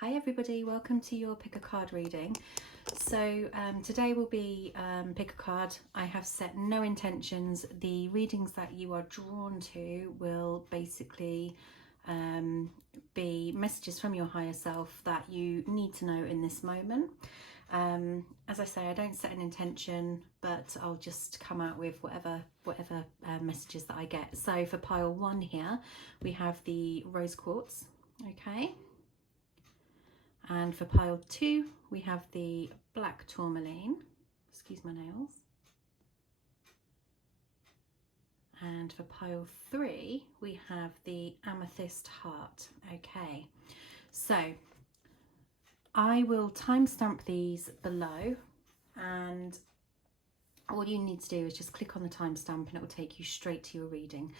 Hi everybody, welcome to your pick a card reading. So today will be pick a card. I have set no intentions. The readings that you are drawn to will basically be messages from your higher self that you need to know in this moment. As I say, I don't set an intention, but I'll just come out with whatever messages that I get. So for pile 1 here, we have the rose quartz, okay? And for pile 2, we have the black tourmaline, excuse my nails. And for pile 3, we have the amethyst heart. Okay, so I will timestamp these below, and all you need to do is just click on the timestamp and it will take you straight to your reading.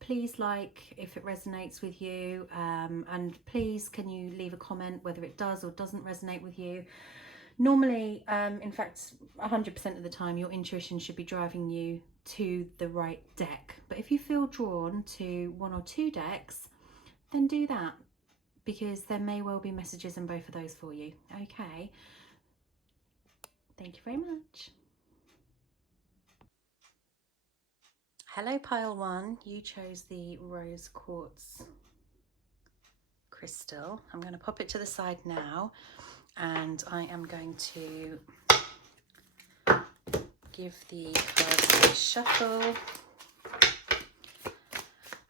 Please like if it resonates with you, and please can you leave a comment whether it does or doesn't resonate with you. Normally, in fact 100% of the time, your intuition should be driving you to the right deck, but if you feel drawn to 1 or 2 decks, then do that, because there may well be messages in both of those for you. Okay, thank you very much. Hello pile 1, you chose the rose quartz crystal. I'm going to pop it to the side now, and I am going to give the cards a shuffle.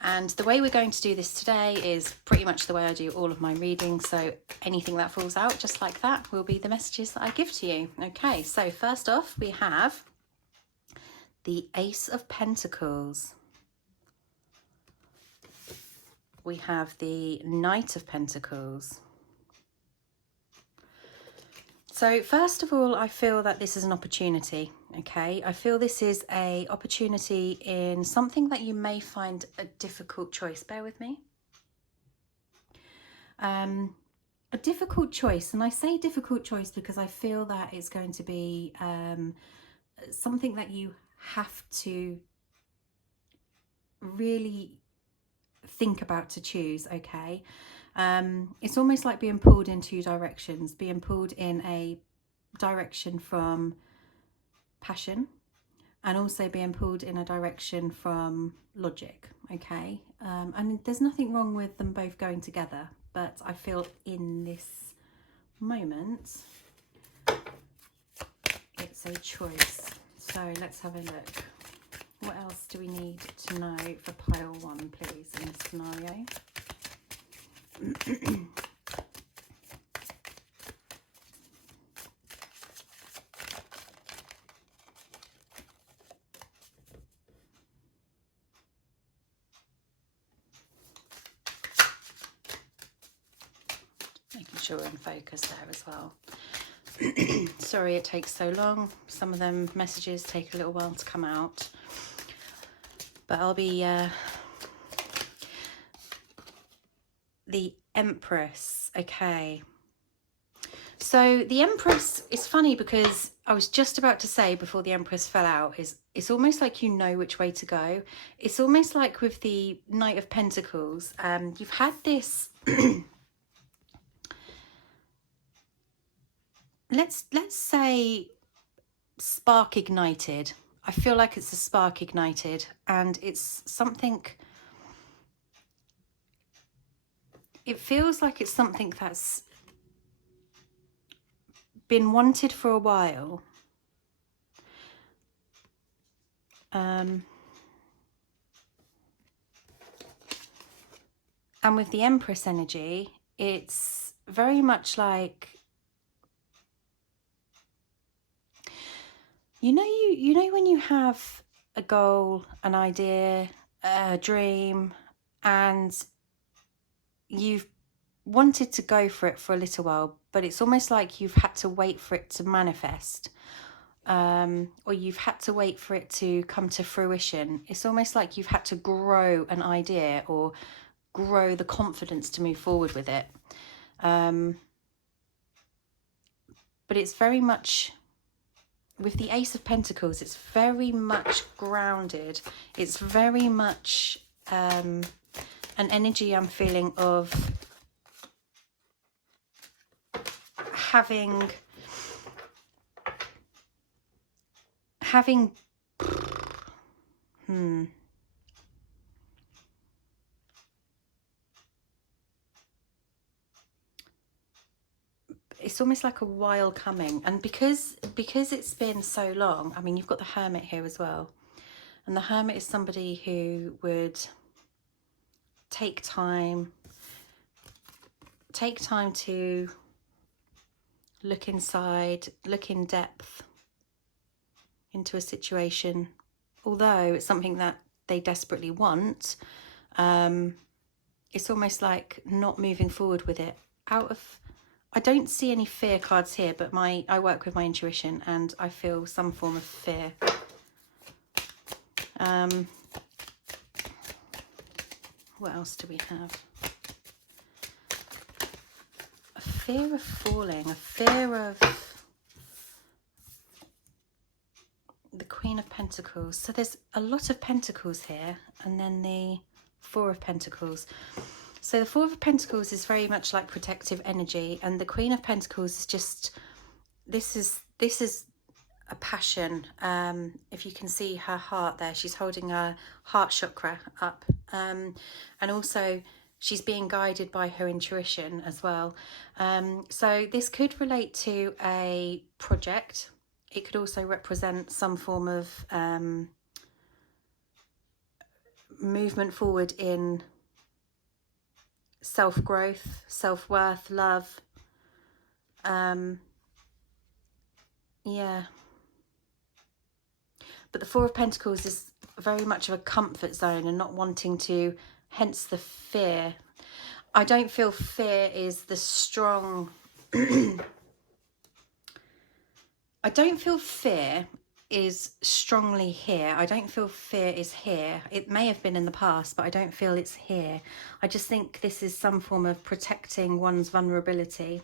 And the way we're going to do this today is pretty much the way I do all of my readings, so anything that falls out just like that will be the messages that I give to you. Okay, so first off we have the Ace of Pentacles. We have the Knight of Pentacles. So first of all, I feel that this is an opportunity, okay? I feel this is an opportunity in something that you may find a difficult choice. Bear with me. A difficult choice, and I say difficult choice because I feel that it's going to be something that you have to really think about to choose, okay? It's almost like being pulled in 2 directions, being pulled in a direction from passion and also being pulled in a direction from logic, okay? And there's nothing wrong with them both going together, but I feel in this moment it's a choice. So let's have a look. What else do we need to know for pile 1, please, in this scenario? Making sure we're in focus there as well. Sorry it takes so long. Some of them messages take a little while to come out, but I'll be the Empress. Okay, so the Empress is funny because I was just about to say before the Empress fell out, it's almost like you know which way to go. It's almost like with the Knight of Pentacles, you've had this let's say spark ignited. I feel like it's a spark ignited, and it's something, it feels like it's something that's been wanted for a while. And with the Empress energy, it's very much like, you know when you have a goal, an idea, a dream, and you've wanted to go for it for a little while, but it's almost like you've had to wait for it to manifest, or you've had to wait for it to come to fruition. It's almost like you've had to grow an idea or grow the confidence to move forward with it. But it's very much, with the Ace of Pentacles, it's very much grounded. It's very much an energy I'm feeling of having it's almost like a while coming, and because it's been so long, I mean, you've got the Hermit here as well, and the Hermit is somebody who would take time to look inside, look in depth into a situation, although it's something that they desperately want. It's almost like not moving forward with it I don't see any fear cards here, but I work with my intuition and I feel some form of fear. What else do we have? A fear of falling, a fear of the Queen of Pentacles. So there's a lot of Pentacles here, and then the Four of Pentacles. So the Four of Pentacles is very much like protective energy, and the Queen of Pentacles is just, this is a passion. If you can see her heart there, she's holding her heart chakra up, and also she's being guided by her intuition as well. So this could relate to a project. It could also represent some form of movement forward in self-growth, self-worth, love. Yeah. But the Four of Pentacles is very much of a comfort zone and not wanting to, hence the fear. I don't feel fear is the strong... I don't feel fear is strongly here. I don't feel fear is here. It may have been in the past, but I don't feel it's here. I just think this is some form of protecting one's vulnerability.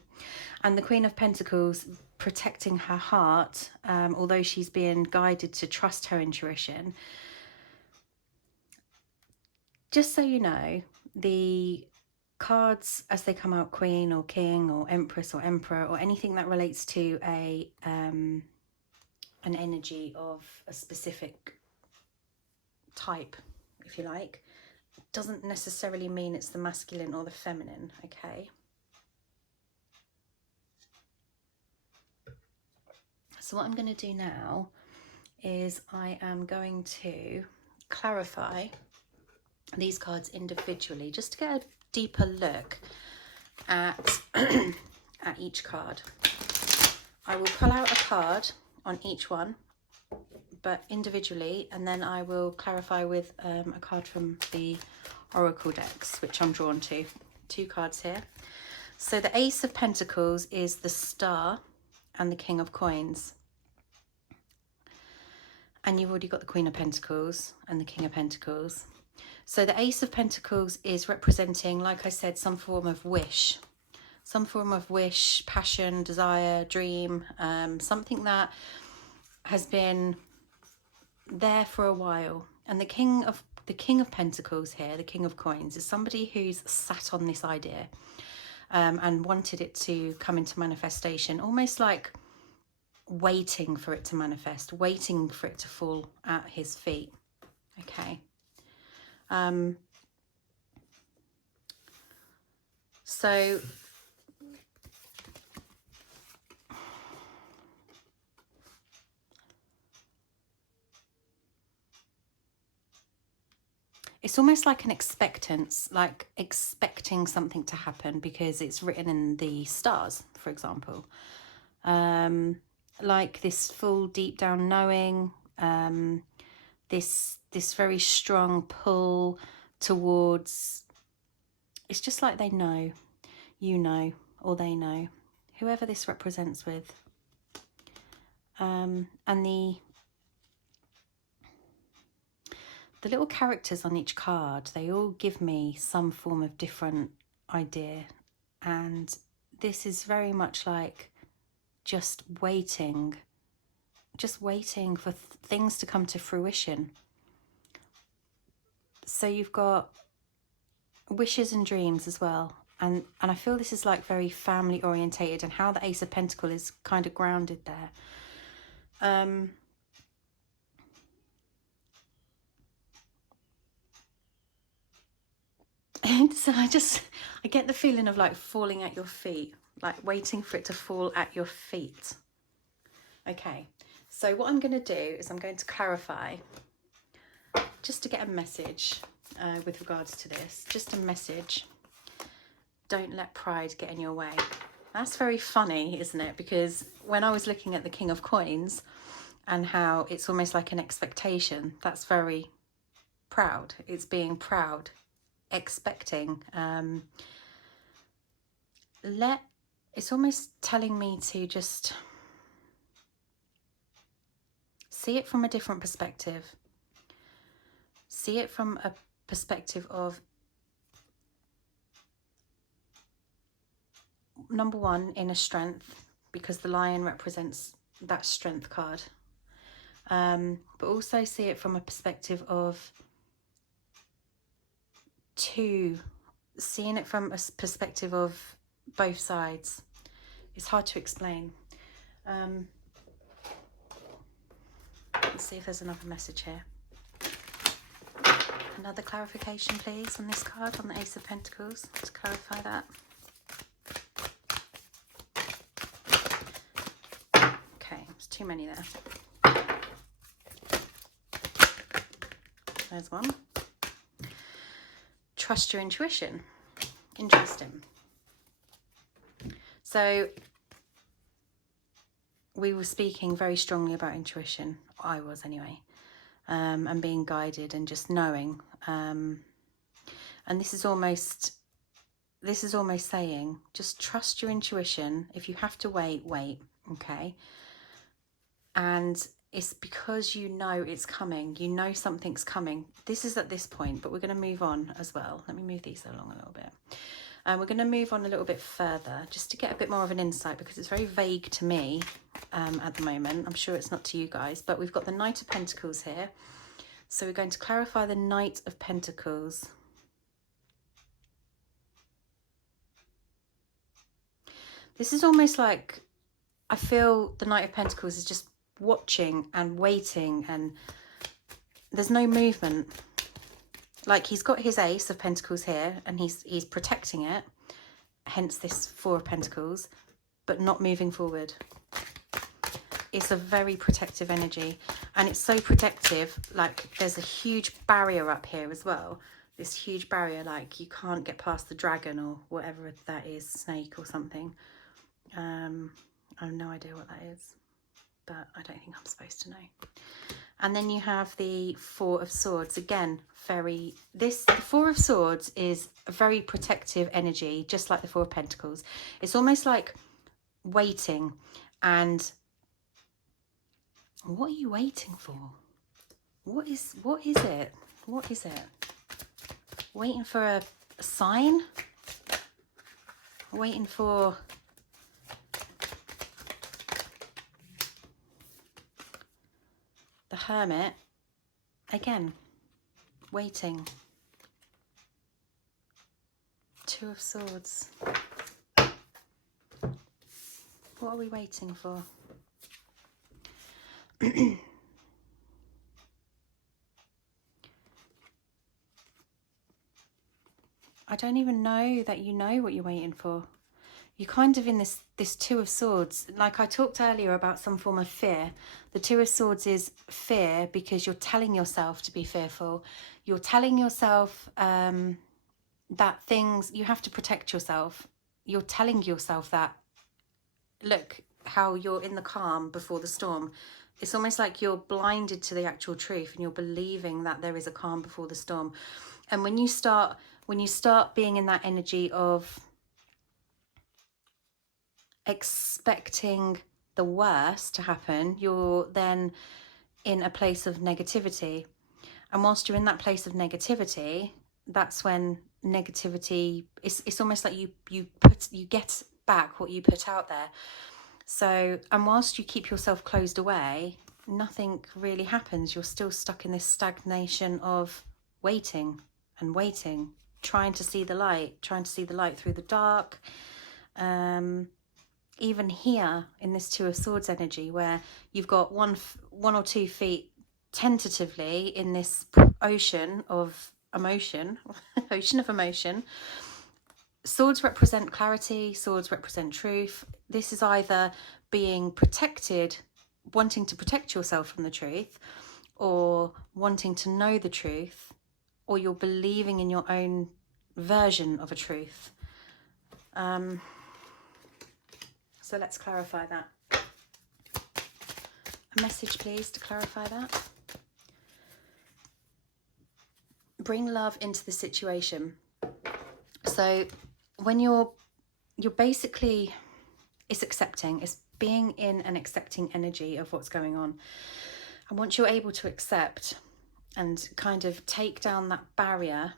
And the Queen of Pentacles protecting her heart, although she's being guided to trust her intuition. Just so you know, the cards as they come out, Queen or King or Empress or Emperor, or anything that relates to a an energy of a specific type, if you like, doesn't necessarily mean it's the masculine or the feminine, okay? So what I'm going to do now is I am going to clarify these cards individually, just to get a deeper look at at each card. I will pull out a card on each one, but individually, and then I will clarify with a card from the Oracle decks, which I'm drawn to. Two cards here. So the Ace of Pentacles is the Star and the King of Coins. And you've already got the Queen of Pentacles and the King of Pentacles. So the Ace of Pentacles is representing, like I said, some form of wish. Some form of wish, passion, desire, dream, something that has been there for a while. And the King of Pentacles here, the King of Coins, is somebody who's sat on this idea and wanted it to come into manifestation, almost like waiting for it to manifest, waiting for it to fall at his feet. Okay. So it's almost like an expectance, like expecting something to happen because it's written in the stars, for example. Like this full deep down knowing, this very strong pull towards, it's just like they know, you know, or they know, whoever this represents with. And the little characters on each card, they all give me some form of different idea. And this is very much like just waiting for things to come to fruition. So you've got wishes and dreams as well. And I feel this is like very family orientated, and how the Ace of Pentacles is kind of grounded there. So I get the feeling of like falling at your feet, like waiting for it to fall at your feet. Okay, so what I'm going to do is I'm going to clarify, just to get a message with regards to this, just a message. Don't let pride get in your way. That's very funny, isn't it? Because when I was looking at the King of Coins and how it's almost like an expectation, that's very proud. It's being proud, expecting. It's almost telling me to just see it from a different perspective. See it from a perspective of, number one, inner strength, because the lion represents that strength card. But also see it from a perspective of two, seeing it from a perspective of both sides. It's hard to explain. Let's see if there's another message here. Another clarification, please, on this card, on the Ace of Pentacles, to clarify that. Okay, there's too many there. There's one. Trust your intuition. Interesting. So we were speaking very strongly about intuition. I was anyway. And being guided and just knowing. And this is almost saying, just trust your intuition. If you have to wait, wait. Okay. And it's because you know it's coming. You know something's coming. This is at this point, but we're going to move on as well. Let me move these along a little bit. We're going to move on a little bit further just to get a bit more of an insight, because it's very vague to me at the moment. I'm sure it's not to you guys, but we've got the Knight of Pentacles here. So we're going to clarify the Knight of Pentacles. This is almost like, I feel the Knight of Pentacles is just watching and waiting, and there's no movement. Like, he's got his Ace of Pentacles here and he's protecting it, hence this Four of Pentacles, but not moving forward. It's a very protective energy, and it's so protective, like there's a huge barrier up here as well. This huge barrier, like you can't get past the dragon or whatever that is, snake or something. I have no idea what that is, but I don't think I'm supposed to know. And then you have the Four of Swords. Again, the Four of Swords is a very protective energy, just like the Four of Pentacles. It's almost like waiting. And what are you waiting for? What is it? What is it? Waiting for a sign? Waiting for... the Hermit, again, waiting. Two of Swords. What are we waiting for? I don't even know that you know what you're waiting for. You're kind of in this Two of Swords. Like I talked earlier about some form of fear. The Two of Swords is fear because you're telling yourself to be fearful. You're telling yourself that things, you have to protect yourself. You're telling yourself that, look how you're in the calm before the storm. It's almost like you're blinded to the actual truth, and you're believing that there is a calm before the storm. And when you start being in that energy of expecting the worst to happen, you're then in a place of negativity. And whilst you're in that place of negativity, that's when negativity, it's almost like you get back what you put out there. So, and whilst you keep yourself closed away, nothing really happens. You're still stuck in this stagnation of waiting and waiting trying to see the light, through the dark. Even here in this Two of Swords energy, where you've got one or 2 feet tentatively in this ocean of emotion, ocean of emotion. Swords represent clarity, swords represent truth. This is either being protected, wanting to protect yourself from the truth, or wanting to know the truth, or you're believing in your own version of a truth. So let's clarify that. A message, please, to clarify that. Bring love into the situation. So when you're basically, it's accepting, it's being in an accepting energy of what's going on. And once you're able to accept and kind of take down that barrier,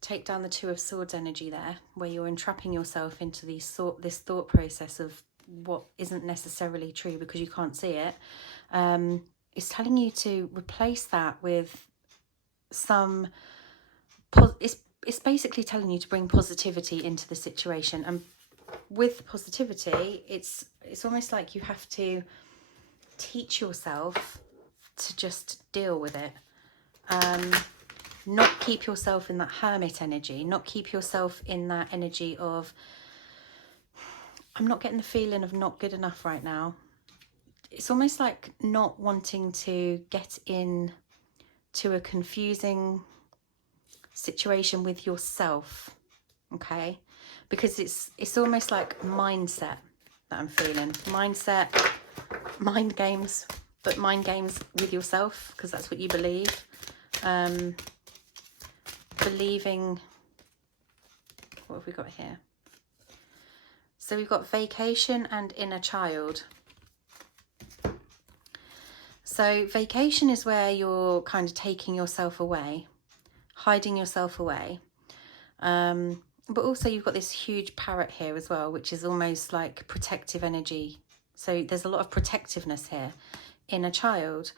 take down the Two of Swords energy there, where you're entrapping yourself into this thought process of what isn't necessarily true because you can't see it, it's telling you to replace that with some, it's basically telling you to bring positivity into the situation. And with positivity, it's almost like you have to teach yourself to just deal with it. Not keep yourself in that hermit energy, not keep yourself in that energy of, I'm not getting the feeling of not good enough right now. It's almost like not wanting to get in to a confusing situation with yourself, okay? Because it's almost like mindset that I'm feeling. Mindset, mind games, but mind games with yourself, because that's what you believe. Believing, what have we got here? So we've got vacation and inner child. So vacation is where you're kind of taking yourself away, hiding yourself away. But also you've got this huge parrot here as well, which is almost like protective energy. So there's a lot of protectiveness here. Inner child.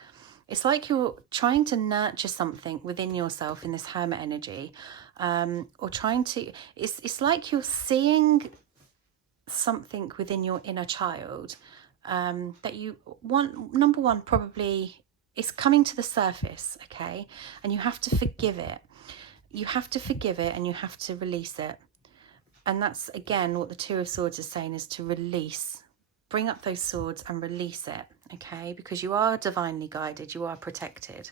It's like you're trying to nurture something within yourself in this hermit energy, or trying to, it's like you're seeing something within your inner child that you want. Number one, probably it's coming to the surface, okay? And you have to forgive it. You have to forgive it and you have to release it. And that's, again, what the Two of Swords is saying, is to release. Bring up those swords and release it, okay? Because you are divinely guided, you are protected.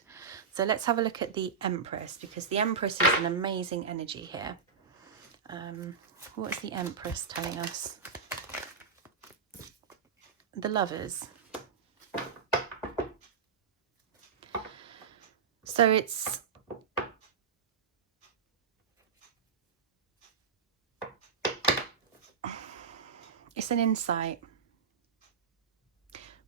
So let's have a look at the Empress, because the Empress is an amazing energy here. What is the Empress telling us? The Lovers. So it's an insight.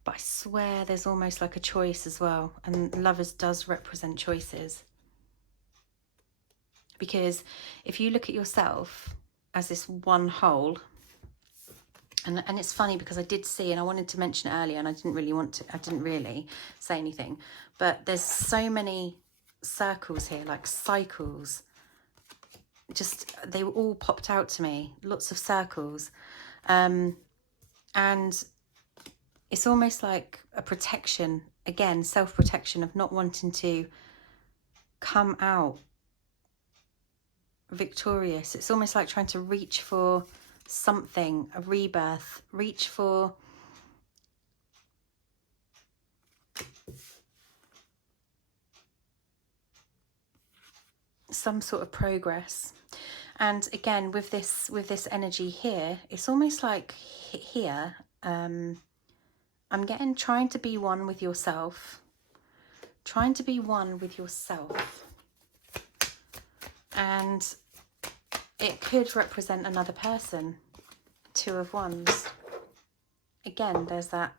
But I swear there's almost like a choice as well. And Lovers does represent choices. Because if you look at yourself as this one whole, and it's funny because I did see, and I wanted to mention it earlier, and I didn't really say anything, but there's so many circles here, like cycles. Just, they all popped out to me, lots of circles. And it's almost like a protection, again, self-protection of not wanting to come out victorious. It's almost like trying to reach for something, a rebirth, reach for some sort of progress. And again, with this energy here, it's almost like here, I'm getting trying to be one with yourself, trying to be one with yourself. And it could represent another person, Two of Wands. Again, there's that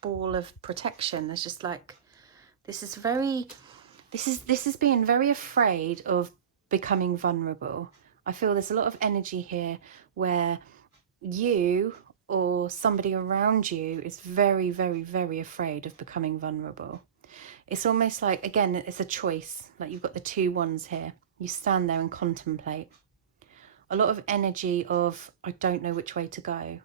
ball of protection. There's just like, this is being very afraid of becoming vulnerable. I feel there's a lot of energy here where you or somebody around you is very, very, very afraid of becoming vulnerable. It's almost like, again, it's a choice. Like you've got the 2 wands here. You stand there and contemplate. A lot of energy of, I don't know which way to go,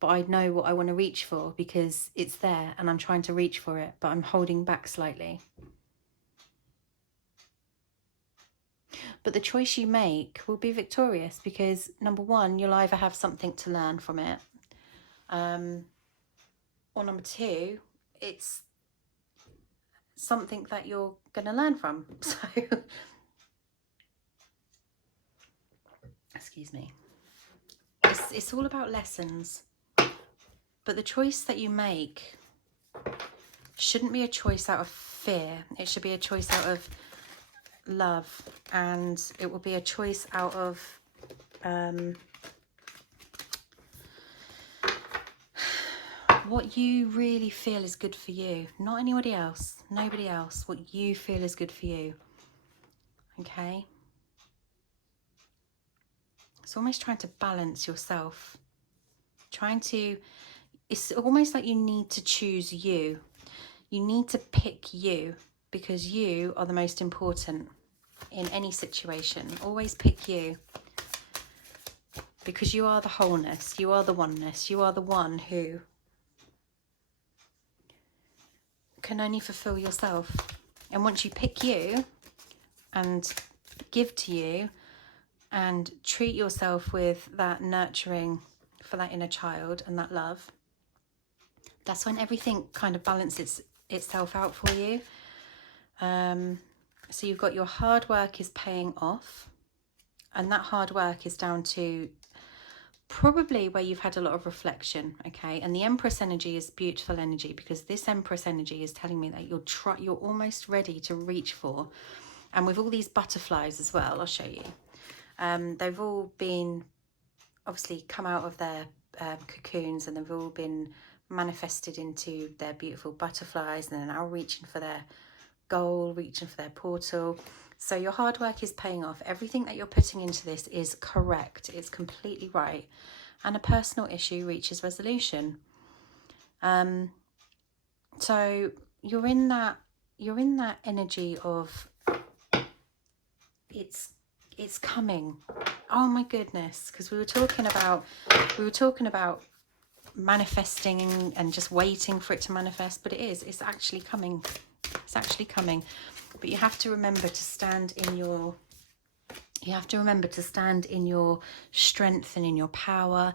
but I know what I want to reach for because it's there and I'm trying to reach for it, but I'm holding back slightly. But the choice you make will be victorious because, number one, you'll either have something to learn from it, or number two, it's something that you're going to learn from. So, excuse me. It's all about lessons. But the choice that you make shouldn't be a choice out of fear. It should be a choice out of love, and it will be a choice out of what you really feel is good for you, not anybody else, nobody else. What you feel is good for you. Okay, it's almost trying to balance yourself, it's almost like you need to choose you. You need to pick you, because you are the most important in any situation. Always pick you, because you are the wholeness, you are the oneness, you are the one who can only fulfill yourself. And once you pick you and give to you and treat yourself with that nurturing for that inner child and that love, that's when everything kind of balances itself out for you. So you've got your hard work is paying off, and that hard work is down to probably where you've had a lot of reflection. Okay, and the Empress energy is beautiful energy, because this Empress energy is telling me that you're almost ready to reach for, and with all these butterflies as well, I'll show you. They've all been obviously come out of their cocoons, and they've all been manifested into their beautiful butterflies, and they're now reaching for their goal, reaching for their portal. So your hard work is paying off. Everything that you're putting into this is correct. It's completely right. And a personal issue reaches resolution. So you're in that energy of it's coming. Oh my goodness, because we were talking about manifesting and just waiting for it to manifest, but it's actually coming. It's actually coming. But you have to remember to stand in your strength and in your power.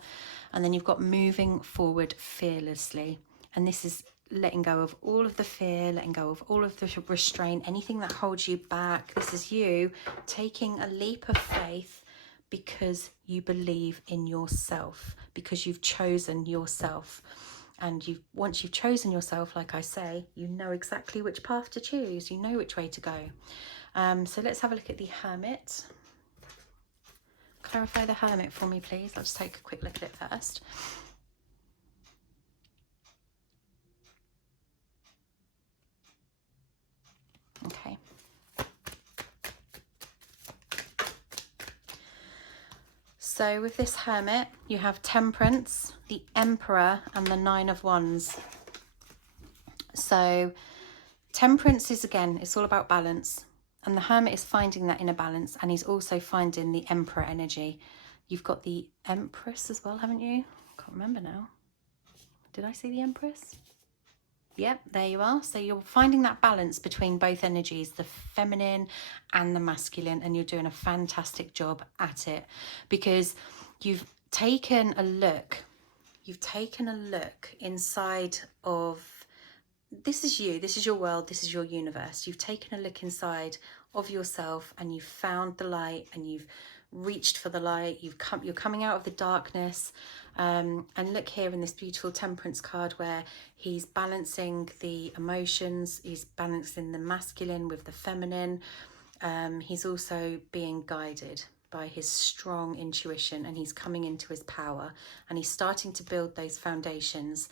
And then you've got moving forward fearlessly. And this is letting go of all of the fear, letting go of all of the restraint, anything that holds you back. This is you taking a leap of faith because you believe in yourself, because you've chosen yourself. And once you've chosen yourself, like I say, you know exactly which path to choose. You know which way to go. So let's have a look at the Hermit. Clarify the Hermit for me, please. I'll just take a quick look at it first. Okay. So with this Hermit, you have Temperance, the Emperor, and the Nine of Wands. So Temperance is, again, it's all about balance. And the Hermit is finding that inner balance, and he's also finding the Emperor energy. You've got the Empress as well, haven't you? I can't remember now. Did I see the Empress? Yep, there you are. So you're finding that balance between both energies, the feminine and the masculine, and you're doing a fantastic job at it, because you've taken a look inside of, this is you, this is your world, this is your universe. You've taken a look inside of yourself, and you've found the light, and you've reached for the light. You're coming out of the darkness. And look here in this beautiful Temperance card, where he's balancing the emotions, he's balancing the masculine with the feminine. He's also being guided by his strong intuition, and he's coming into his power, and he's starting to build those foundations,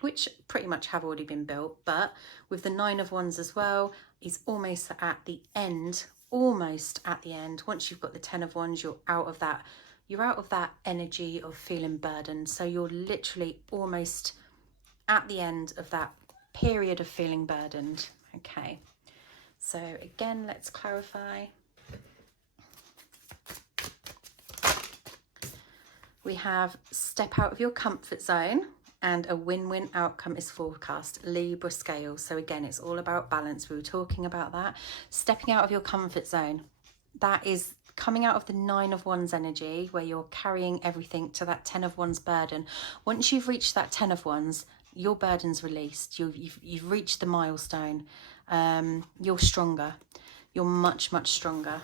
which pretty much have already been built. But with the Nine of Wands as well, he's almost at the end. Once you've got the Ten of Wands, you're out of that energy of feeling burdened. So you're literally almost at the end of that period of feeling burdened. Okay, so again, let's clarify. We have step out of your comfort zone, and a win-win outcome is forecast. Libra scale. So again, it's all about balance. We were talking about that. Stepping out of your comfort zone. That is coming out of the 9 of Wands energy, where you're carrying everything, to that 10 of Wands burden. Once you've reached that 10 of Wands, your burden's released. You've reached the milestone. You're stronger. You're much, much stronger.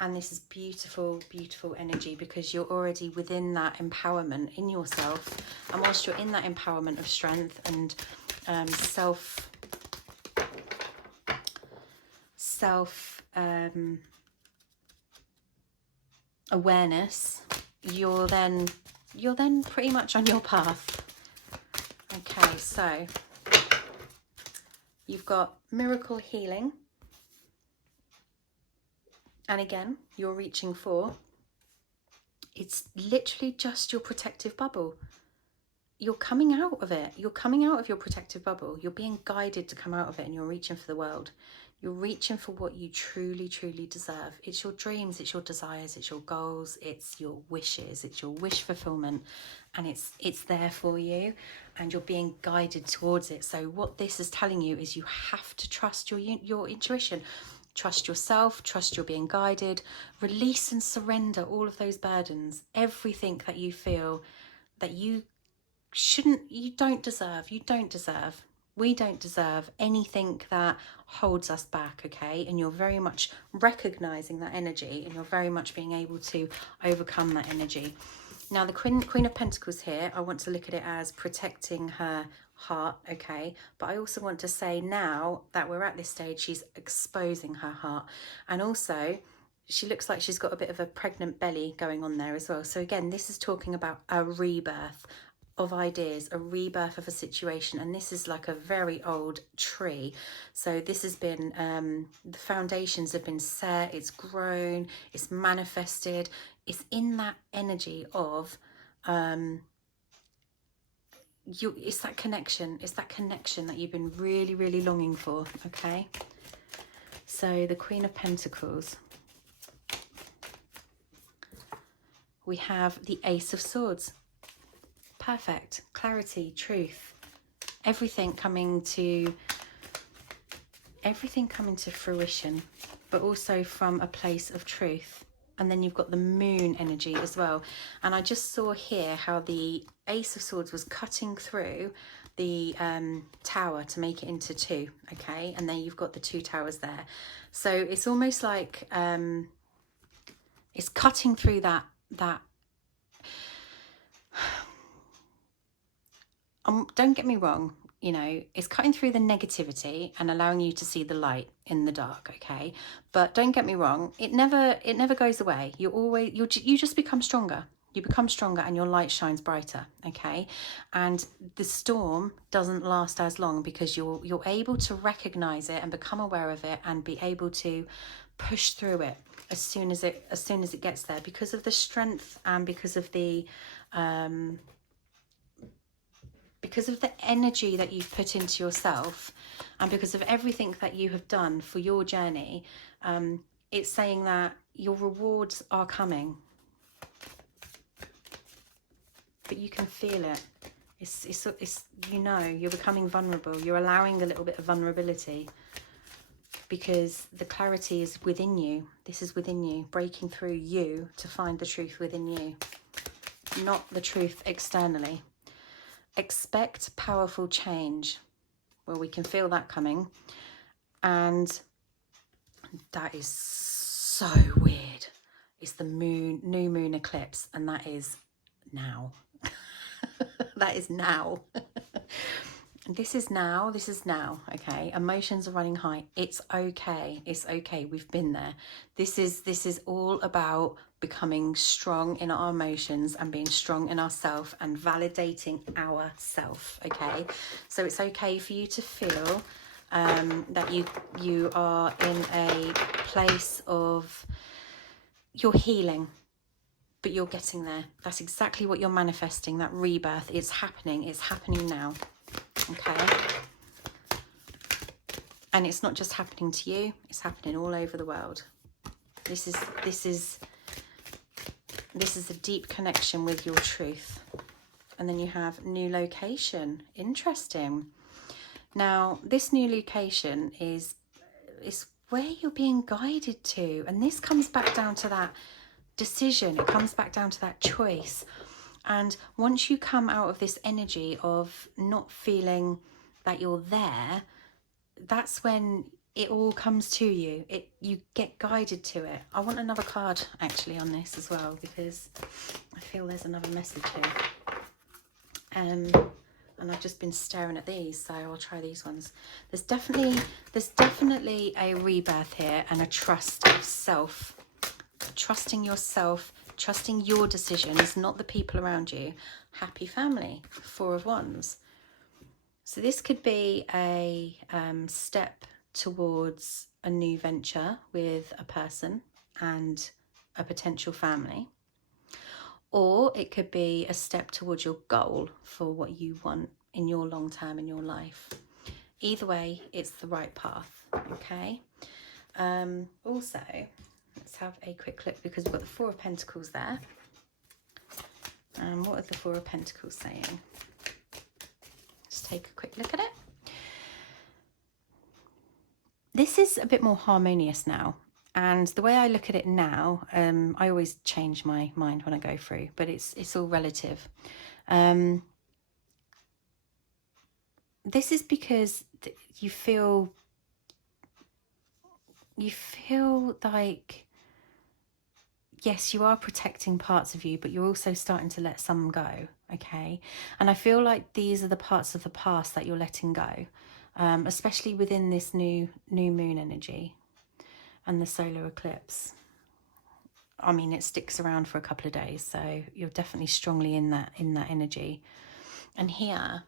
And this is beautiful, beautiful energy, because you're already within that empowerment in yourself. And whilst you're in that empowerment of strength and self awareness, you're then pretty much on your path. Okay, so you've got miracle healing. And again, you're reaching for, it's literally just your protective bubble. You're coming out of it. You're coming out of your protective bubble. You're being guided to come out of it, and you're reaching for the world. You're reaching for what you truly, truly deserve. It's your dreams, it's your desires, it's your goals, it's your wishes, it's your wish fulfillment, and it's there for you, and you're being guided towards it. So what this is telling you is you have to trust your intuition. Trust yourself, trust you're being guided, release and surrender all of those burdens, everything that you feel that you don't deserve. We don't deserve anything that holds us back, okay? And you're very much recognizing that energy, and you're very much being able to overcome that energy. Now, the Queen of Pentacles here, I want to look at it as protecting her heart, okay? But I also want to say, now that we're at this stage, she's exposing her heart. And also, she looks like she's got a bit of a pregnant belly going on there as well. So again, this is talking about a rebirth of ideas, a rebirth of a situation. And this is like a very old tree. So this has been, the foundations have been set, it's grown, it's manifested. It's in that energy of, it's that connection. It's that connection that you've been really, really longing for, okay? So the Queen of Pentacles. We have the Ace of Swords. Perfect. Clarity, truth, everything coming to fruition, but also from a place of truth. And then you've got the Moon energy as well. And I just saw here how the Ace of Swords was cutting through the tower to make it into 2, okay? And then you've got the 2 towers there. So it's almost like it's cutting through that don't get me wrong, you know, it's cutting through the negativity and allowing you to see the light in the dark, okay? But don't get me wrong, it never goes away. You just become stronger. You become stronger, and your light shines brighter, okay? And the storm doesn't last as long, because you're able to recognize it and become aware of it, and be able to push through it as soon as it gets there, because of the strength and because of the energy that you've put into yourself, and because of everything that you have done for your journey. It's saying that your rewards are coming, but you can feel it. It's you know, you're becoming vulnerable. You're allowing a little bit of vulnerability, because the clarity is within you. This is within you, breaking through you to find the truth within you, not the truth externally. Expect powerful change. Well, we can feel that coming. And that is so weird. It's the new moon eclipse, and that is now. That is now. This is now, okay? Emotions are running high. It's okay. It's okay. We've been there. This is all about becoming strong in our emotions and being strong in ourself and validating ourself, okay? So it's okay for you to feel that you are in a place of, you're healing, but you're getting there. That's exactly what you're manifesting, that rebirth. It's happening now, okay? And it's not just happening to you, it's happening all over the world. This is This is a deep connection with your truth. And then you have new location. Interesting. Now, this new location is where you're being guided to. And this comes back down to that decision. It comes back down to that choice. And once you come out of this energy of not feeling that you're there, that's when it all comes to you. You get guided to it. I want another card actually on this as well, because I feel there's another message here. And I've just been staring at these, so I'll try these ones. There's definitely a rebirth here, and a trust of self. Trusting yourself, trusting your decisions, not the people around you. Happy family, 4 of Wands. So this could be a step towards a new venture with a person and a potential family. Or it could be a step towards your goal for what you want in your long term in your life. Either way, it's the right path, okay? Also, let's have a quick look, because we've got the 4 of Pentacles there. What are the 4 of Pentacles saying? Let's take a quick look at it. This is a bit more harmonious now. And the way I look at it now, I always change my mind when I go through, but it's all relative. This is because you feel like, yes, you are protecting parts of you, but you're also starting to let some go, okay? And I feel like these are the parts of the past that you're letting go, especially within this new moon energy and the solar eclipse. I mean, it sticks around for a couple of days, so you're definitely strongly in that energy. And here,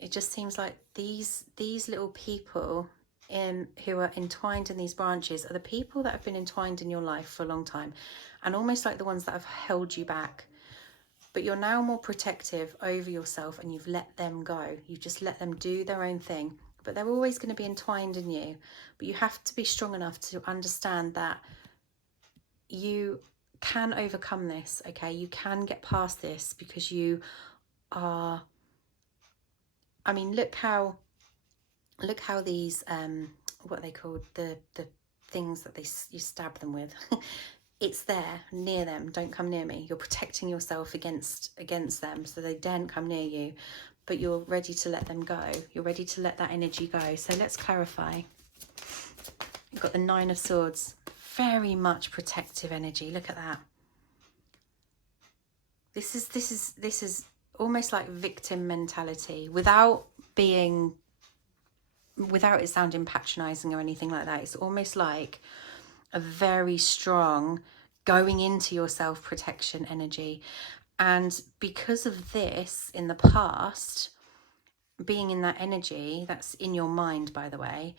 it just seems like these little people who are entwined in these branches are the people that have been entwined in your life for a long time, and almost like the ones that have held you back. But you're now more protective over yourself, and you've let them go. You've just let them do their own thing. But they're always going to be entwined in you. But you have to be strong enough to understand that you can overcome this, okay? You can get past this, because you are... I mean, look how these, what are they called? The things that you stab them with. It's there, near them. Don't come near me. You're protecting yourself against them, so they daren't come near you. But you're ready to let them go. You're ready to let that energy go. So let's clarify. You've got the 9 of Swords. Very much protective energy. Look at that. This is almost like victim mentality, without it sounding patronizing or anything like that. It's almost like a very strong going into your self-protection energy. And because of this, in the past, being in that energy, that's in your mind, by the way,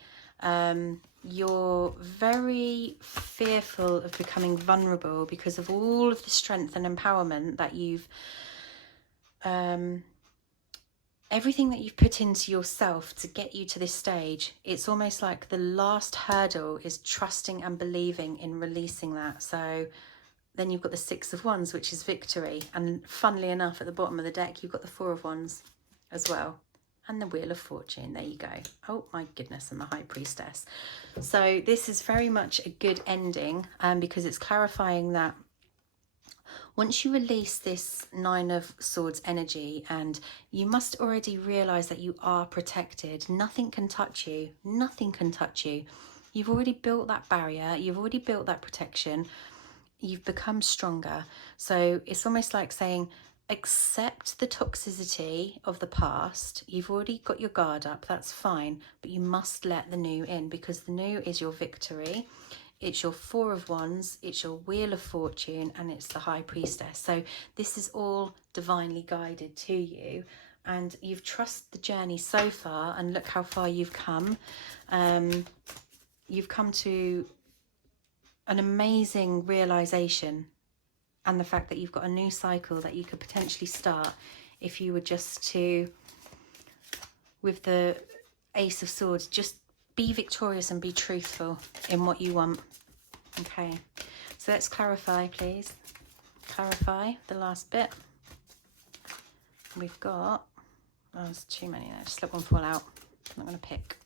you're very fearful of becoming vulnerable because of all of the strength and empowerment that you've, everything that you've put into yourself to get you to this stage. It's almost like the last hurdle is trusting and believing in releasing that. So then you've got the 6 of Wands, which is victory. And funnily enough, at the bottom of the deck, you've got the 4 of Wands as well. And the Wheel of Fortune. There you go. Oh my goodness. And the High Priestess. So this is very much a good ending, because it's clarifying that once you release this 9 of Swords energy, and you must already realize that you are protected. Nothing can touch you. Nothing can touch you. You've already built that barrier. You've already built that protection. You've become stronger. So it's almost like saying, accept the toxicity of the past. You've already got your guard up. That's fine. But you must let the new in, because the new is your victory. It's your 4 of Wands, it's your Wheel of Fortune, and it's the High Priestess. So this is all divinely guided to you, and you've trusted the journey so far, and look how far you've come. You've come to an amazing realization, and the fact that you've got a new cycle that you could potentially start if you were just to, with the Ace of Swords, just be victorious and be truthful in what you want. Okay, so let's clarify, please. clarify the last bit. We've got, oh, there's too many there, just let one fall out. I'm not going to pick.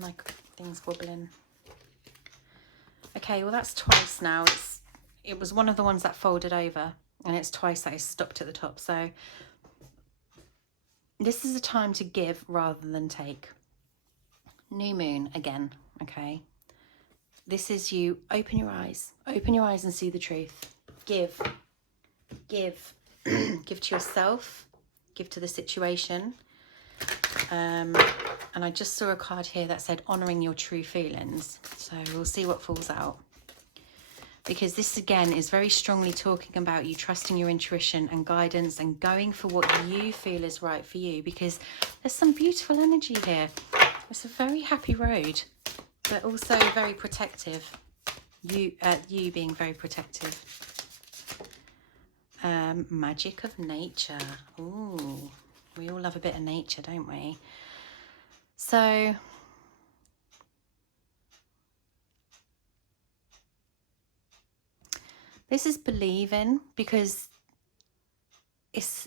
Like things wobbling. Okay, well that's twice now. It was one of the ones that folded over, and it's twice that I stopped at the top. So this is a time to give rather than take. New moon again, okay? This is you, open your eyes and see the truth. Give, give, give to yourself, give to the situation. And I just saw a card here that said honouring your true feelings. So we'll see what falls out. Because this again is very strongly talking about you trusting your intuition and guidance and going for what you feel is right for you, because there's some beautiful energy here. It's a very happy road, but also very protective. You being very protective. Magic of nature. Ooh, we all love a bit of nature, don't we? So this is believing, because it's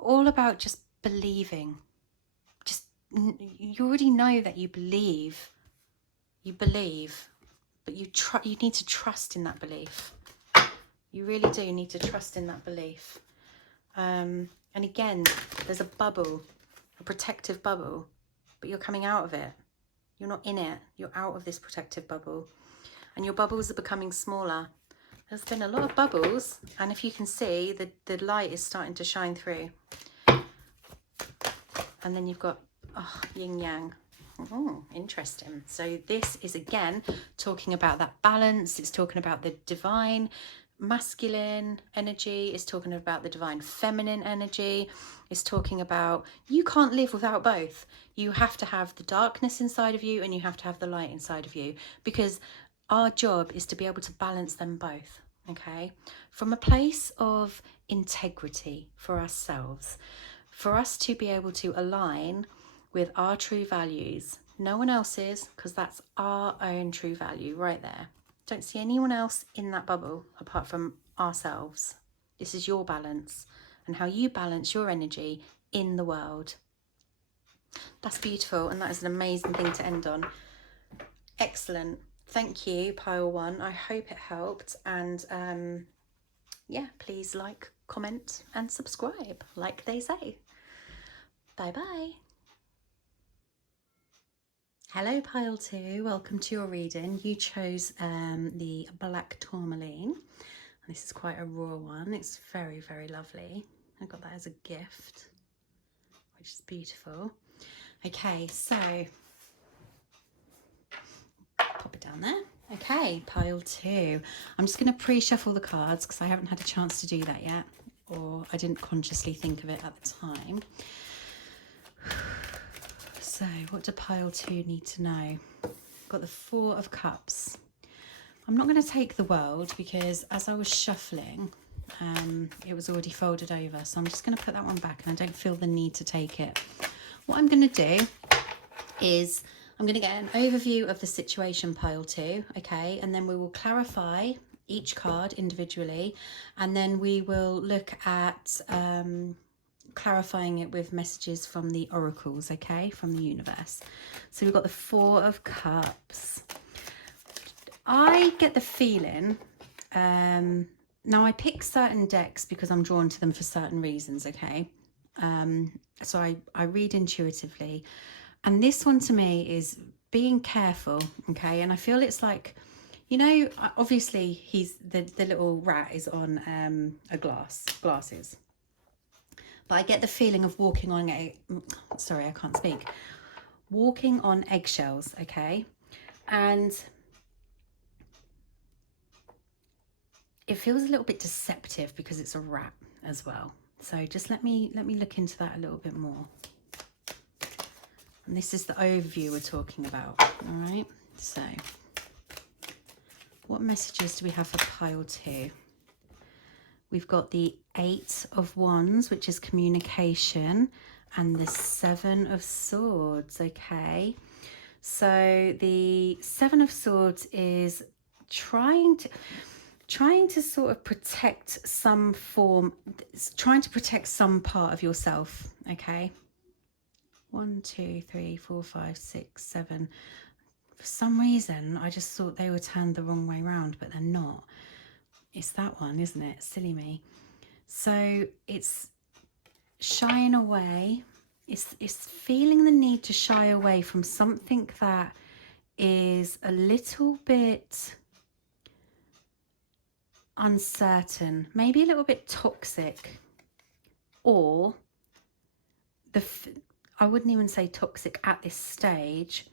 all about just believing. Just, you already know that you believe, but you need to trust in that belief. You really do need to trust in that belief. And again, there's a bubble, a protective bubble, but you're coming out of it. You're not in it. You're out of this protective bubble. And your bubbles are becoming smaller. There's been a lot of bubbles, and if you can see, the light is starting to shine through. And then you've got yin yang. Oh, interesting. So this is again talking about that balance. It's talking about the divine masculine energy. It's talking about the divine feminine energy. It's talking about you can't live without both. You have to have the darkness inside of you, and you have to have the light inside of you, because our job is to be able to balance them both, okay? From a place of integrity for ourselves, for us to be able to align with our true values. No one else's, because that's our own true value right there. Don't see anyone else in that bubble apart from ourselves. This is your balance and how you balance your energy in the world. That's beautiful, and that is an amazing thing to end on. Excellent. Thank you, pile one. I hope it helped, and yeah, please like, comment and subscribe, like they say. Bye bye. Hello, pile two. Welcome to your reading. You chose the black tourmaline. This is quite a raw one. It's very, very lovely. I got that as a gift, which is beautiful. Okay, so pop it down there. Okay, pile two. I'm just going to pre-shuffle the cards because I haven't had a chance to do that yet, or I didn't consciously think of it at the time. So what do pile two need to know? Got the Four of Cups. I'm not going to take the World because as I was shuffling, it was already folded over. So I'm just going to put that one back, and I don't feel the need to take it. What I'm going to do is I'm going to get an overview of the situation, pile two, okay? And then we will clarify each card individually, and then we will look at clarifying it with messages from the oracles, okay, from the universe. So we've got the Four of Cups. I get the feeling, now I pick certain decks because I'm drawn to them for certain reasons, okay? So I read intuitively, and this one to me is being careful, okay? And I feel it's like, you know, obviously he's the little rat is on glasses. But I get the feeling of walking on walking on eggshells, okay? And it feels a little bit deceptive because it's a rat as well. So just let me look into that a little bit more. And this is the overview we're talking about, all right? So what messages do we have for pile two? We've got the Eight of Wands, which is communication, and the Seven of Swords, okay? So the Seven of Swords is trying to sort of protect some form, trying to protect some part of yourself, okay? 1, 2, 3, 4, 5, 6, 7. For some reason, I just thought they were turned the wrong way around, but they're not. It's that one, isn't it? Silly me. So it's shying away. It's feeling the need to shy away from something that is a little bit uncertain, maybe a little bit toxic, or I wouldn't even say toxic at this stage,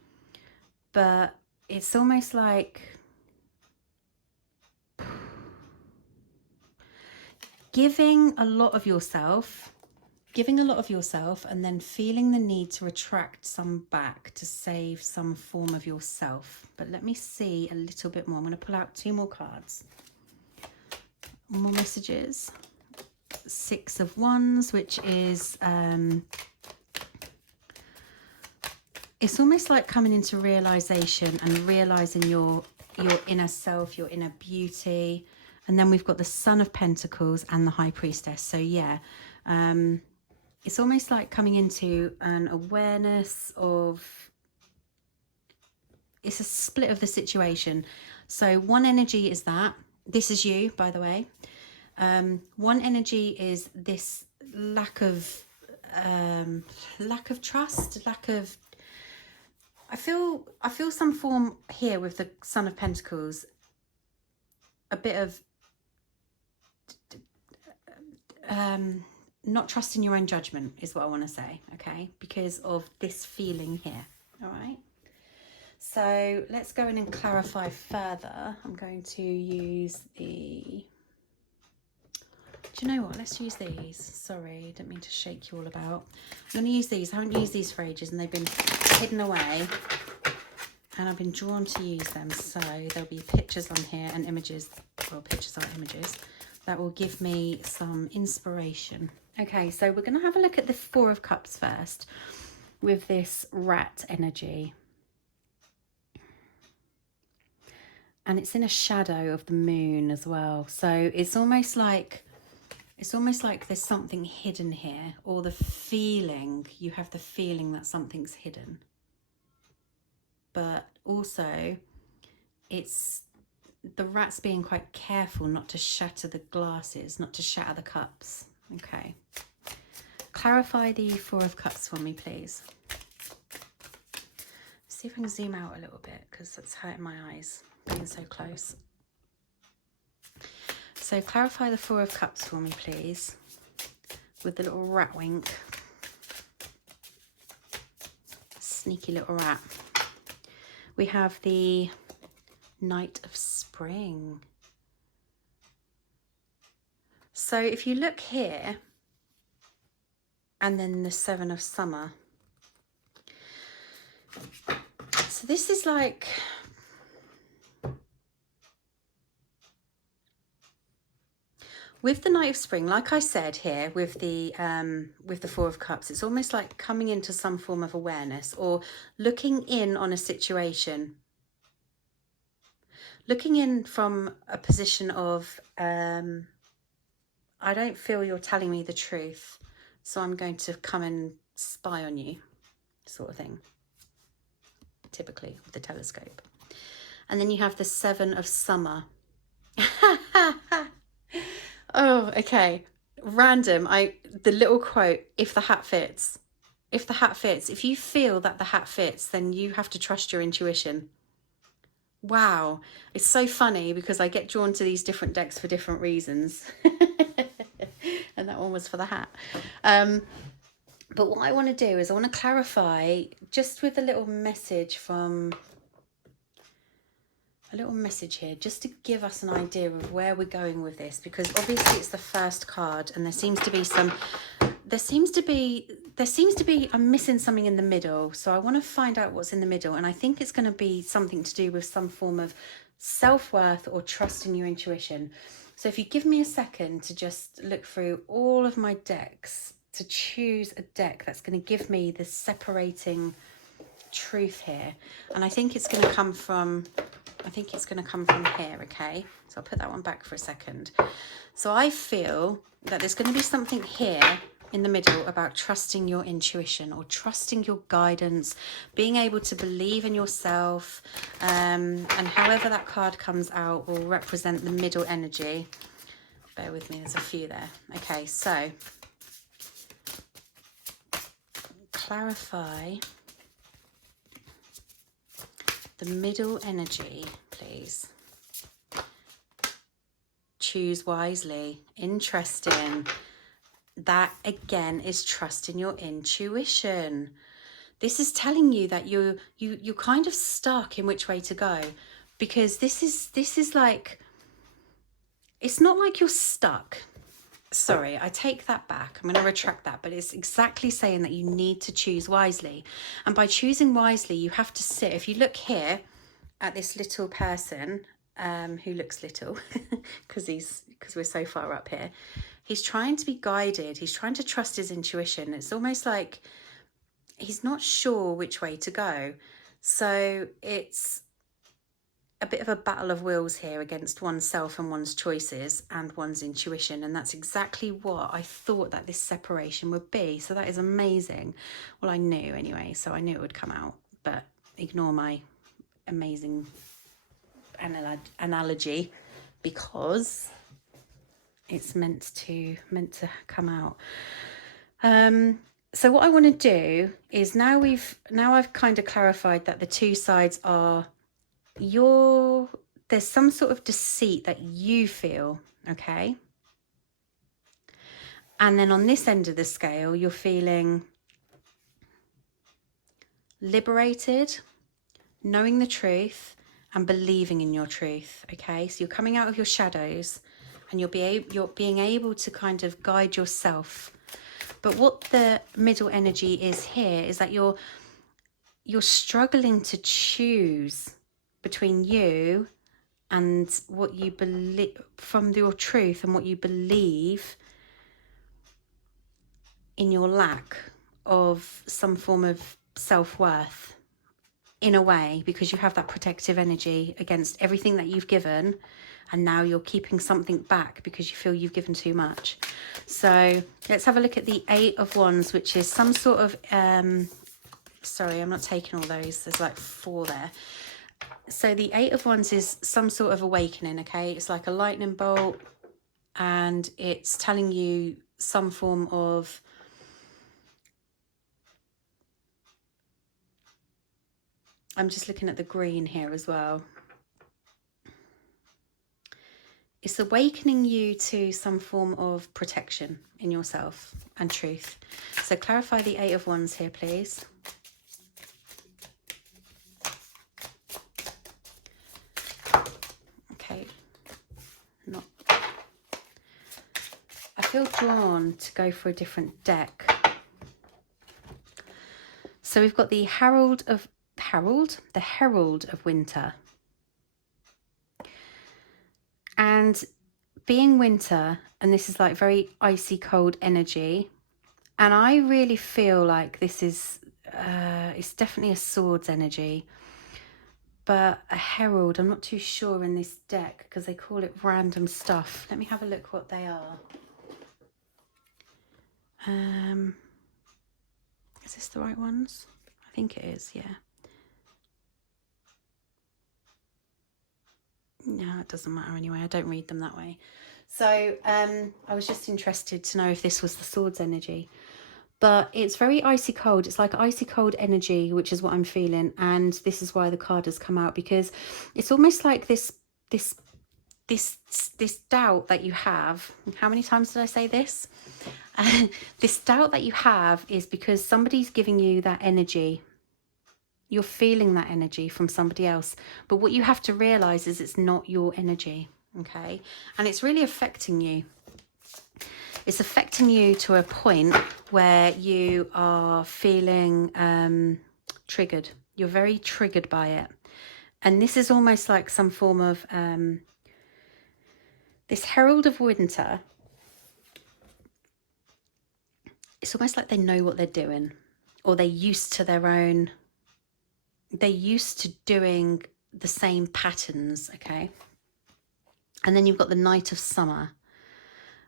but it's almost like giving a lot of yourself and then feeling the need to retract some back to save some form of yourself. But let me see a little bit more. I'm going to pull out 2 more cards. More messages. 6 of Wands, which is it's almost like coming into realization and realizing your inner self, your inner beauty. And then we've got the Son of Pentacles and the High Priestess. So yeah, it's almost like coming into an awareness of, it's a split of the situation. So one energy is that, this is you, by the way. One energy is this lack of trust, I feel some form here with the Son of Pentacles, a bit of not trusting your own judgment is what I want to say, okay, because of this feeling here. All right, so let's go in and clarify further. I'm going to use the, do you know what, let's use these. Sorry, didn't mean to shake you all about. I'm going to use these. I haven't used these for ages and they've been hidden away and I've been drawn to use them, so there'll be pictures on here and images, well, pictures are images, that will give me some inspiration. Okay, so we're going to have a look at the 4 of Cups first with this rat energy. And it's in a shadow of the moon as well. So it's almost like there's something hidden here, or the feeling, you have the feeling that something's hidden. But also it's the rat's being quite careful not to shatter the glasses, not to shatter the cups. Okay. Clarify the 4 of Cups for me, please. See if I can zoom out a little bit because that's hurting my eyes being so close. So clarify the 4 of Cups for me, please, with the little rat wink. Sneaky little rat. We have the Knight of Spring. So if you look here, and then the 7 of Summer. So this is like, with the Knight of Spring, like I said here, with the 4 of Cups, it's almost like coming into some form of awareness or looking in on a situation. Looking in from a position of, I don't feel you're telling me the truth, so I'm going to come and spy on you, sort of thing, typically with the telescope. And then you have the 7 of Summer. Oh, okay. Random. The little quote, if the hat fits. If the hat fits. If you feel that the hat fits, then you have to trust your intuition. Wow. It's so funny because I get drawn to these different decks for different reasons. And that one was for the hat. But what I want to do is I want to clarify just with a little message from... a little message here just to give us an idea of where we're going with this, because obviously it's the first card and there seems to be I'm missing something in the middle, so I want to find out what's in the middle, and I think it's going to be something to do with some form of self-worth or trust in your intuition. So if you give me a second to just look through all of my decks to choose a deck that's going to give me the separating truth here, and I think it's going to come from, here, okay? So I'll put that one back for a second. So I feel that there's going to be something here in the middle about trusting your intuition or trusting your guidance, being able to believe in yourself, and however that card comes out will represent the middle energy. Bear with me, there's a few there. Okay, so clarify the middle energy, please. Choose wisely. Interesting. That again is trusting your intuition. This is telling you that you're kind of stuck in which way to go, because this is like, it's not like you're stuck. Sorry, I take that back. I'm going to retract that, but it's exactly saying that you need to choose wisely. And by choosing wisely, you have to sit. If you look here at this little person, who looks little because we're so far up here, he's trying to be guided. He's trying to trust his intuition. It's almost like he's not sure which way to go. So it's a bit of a battle of wills here against oneself and one's choices and one's intuition. And that's exactly what I thought that this separation would be. So that is amazing. Well, I knew anyway, so I knew it would come out, but ignore my amazing analogy because it's meant to come out. So what I want to do is now I've kind of clarified that the two sides are there's some sort of deceit that you feel, okay? And then on this end of the scale, you're feeling liberated, knowing the truth and believing in your truth, okay? So you're coming out of your shadows and you're being able to kind of guide yourself. But what the middle energy is here is that you're struggling to choose between you and what you believe, from your truth and what you believe in your lack of some form of self-worth, in a way, because you have that protective energy against everything that you've given, and now you're keeping something back because you feel you've given too much. So let's have a look at the 8 of Wands, which is some sort of sorry, I'm not taking all those, there's like 4 there. So the 8 of Wands is some sort of awakening, okay? It's like a lightning bolt, and it's telling you some form of I'm just looking at the green here as well. It's awakening you to some form of protection in yourself and truth. So clarify the 8 of Wands here, please. Okay. I feel drawn to go for a different deck. So we've got the Herald of Winter. And being winter, and this is like very icy cold energy, and I really feel like this is it's definitely a swords energy, but a herald, I'm not too sure in this deck because they call it random stuff. Let me have a look what they are. Is this the right ones? I think it is, yeah. No, it doesn't matter anyway. I don't read them that way. So I was just interested to know if this was the swords energy. But it's very icy cold. It's like icy cold energy, which is what I'm feeling. And this is why the card has come out, because it's almost like this doubt that you have. How many times did I say this? This doubt that you have is because somebody's giving you that energy. You're feeling that energy from somebody else. But what you have to realize is it's not your energy, okay? And it's really affecting you. It's affecting you to a point where you are feeling triggered. You're very triggered by it. And this is almost like some form of this Herald of Winter. It's almost like they know what they're doing, or they're used to their own they're used to doing the same patterns, okay? And then you've got the Knight of Summer.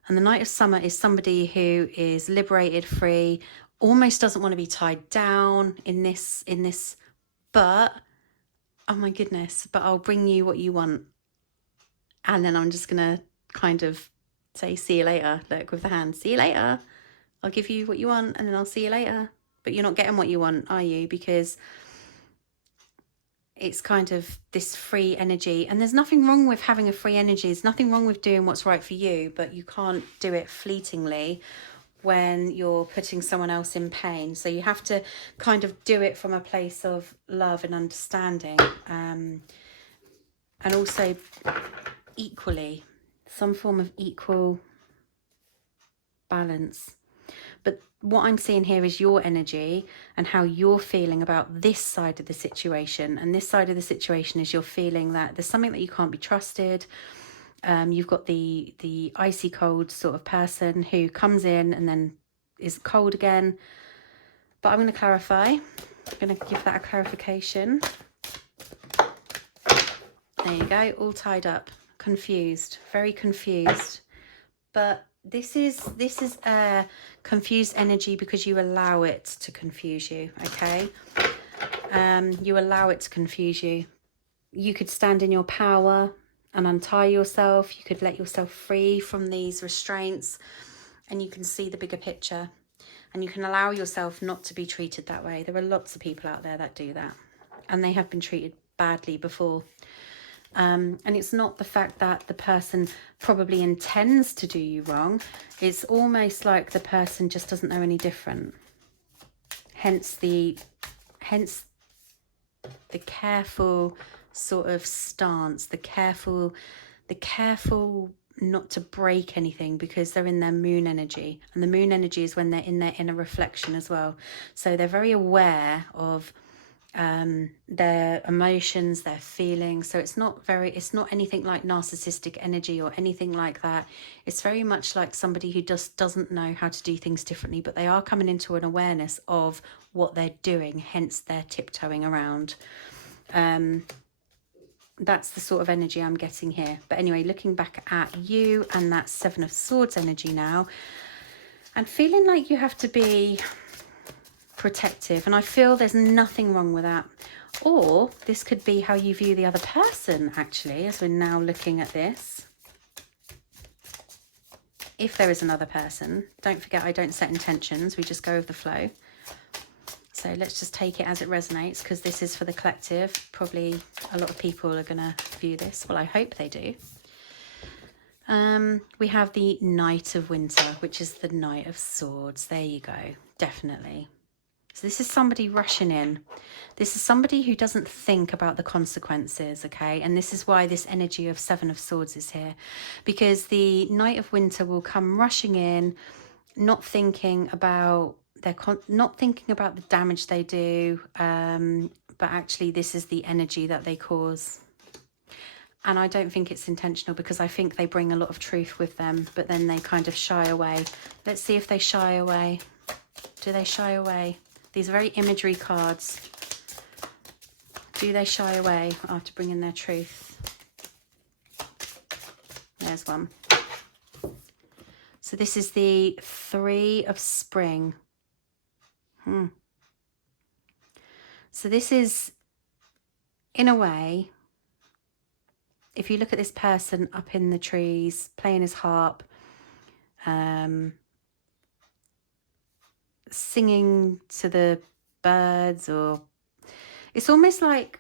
And the Knight of Summer is somebody who is liberated, free, almost doesn't want to be tied down in this, but, oh my goodness, but I'll bring you what you want. And then I'm just going to kind of say, see you later, look, with the hand, see you later. I'll give you what you want and then I'll see you later. But you're not getting what you want, are you? Because it's kind of this free energy. And there's nothing wrong with having a free energy. There's nothing wrong with doing what's right for you, but you can't do it fleetingly when you're putting someone else in pain. So you have to kind of do it from a place of love and understanding. And also equally, some form of equal balance. But what I'm seeing here is your energy and how you're feeling about this side of the situation. And this side of the situation is you're feeling that there's something that you can't be trusted. You've got the icy cold sort of person who comes in and then is cold again. But I'm going to clarify. I'm going to give that a clarification. There you go, all tied up, confused, very confused. But this is a confused energy because you allow it to confuse you, okay? You allow it to confuse you. You could stand in your power and untie yourself. You could let yourself free from these restraints and you can see the bigger picture. And you can allow yourself not to be treated that way. There are lots of people out there that do that. And they have been treated badly before. And it's not the fact that the person probably intends to do you wrong. It's almost like the person just doesn't know any different. Hence the careful sort of stance, the careful not to break anything because they're in their moon energy. And the moon energy is when they're in their inner reflection as well. So they're very aware of their emotions, their feelings. So it's not anything like narcissistic energy or anything like that. It's very much like somebody who just doesn't know how to do things differently, but they are coming into an awareness of what they're doing, hence they're tiptoeing around. That's the sort of energy I'm getting here. But anyway, looking back at you and that Seven of Swords energy now, and feeling like you have to be protective, and I feel there's nothing wrong with that. Or this could be how you view the other person, actually, as we're now looking at this. If there is another person, don't forget I don't set intentions, we just go with the flow. So let's just take it as it resonates, because this is for the collective. Probably a lot of people are going to view this. Well, I hope they do. We have the Knight of Winter, which is the Knight of Swords. There you go. Definitely. So this is somebody rushing in. This is somebody who doesn't think about the consequences, okay? And this is why this energy of Seven of Swords is here. Because the Knight of Winter will come rushing in, not thinking about the damage they do, but actually this is the energy that they cause. And I don't think it's intentional, because I think they bring a lot of truth with them, but then they kind of shy away. Let's see if they shy away. Do they shy away? These are very imagery cards. Do they shy away after bringing their truth? There's one. So this is the Three of Spring. So this is, in a way, if you look at this person up in the trees, playing his harp, singing to the birds, or it's almost like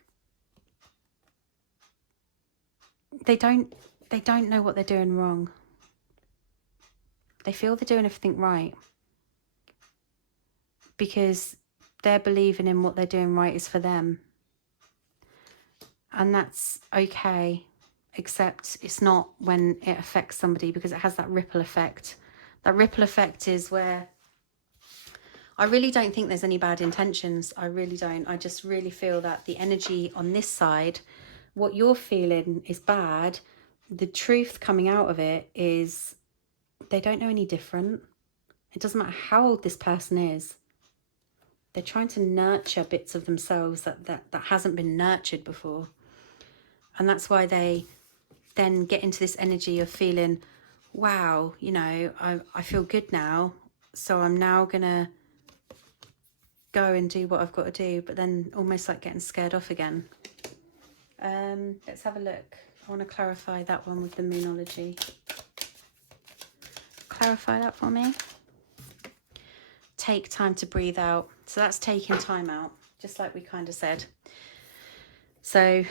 they don't know what they're doing wrong. They feel they're doing everything right because they're believing in what they're doing right is for them. And that's okay, except it's not when it affects somebody, because it has that ripple effect. That ripple effect is where I really don't think there's any bad intentions. I really don't. I just really feel that the energy on this side, what you're feeling is bad. The truth coming out of it is they don't know any different. It doesn't matter how old this person is. They're trying to nurture bits of themselves that hasn't been nurtured before. And that's why they then get into this energy of feeling, wow, you know, I feel good now. So I'm now going to go and do what I've got to do. But then almost like getting scared off again. Let's have a look. I want to clarify that one with the Moonology. Clarify that for me. Take time to breathe out. So that's taking time out, just like we kind of said. So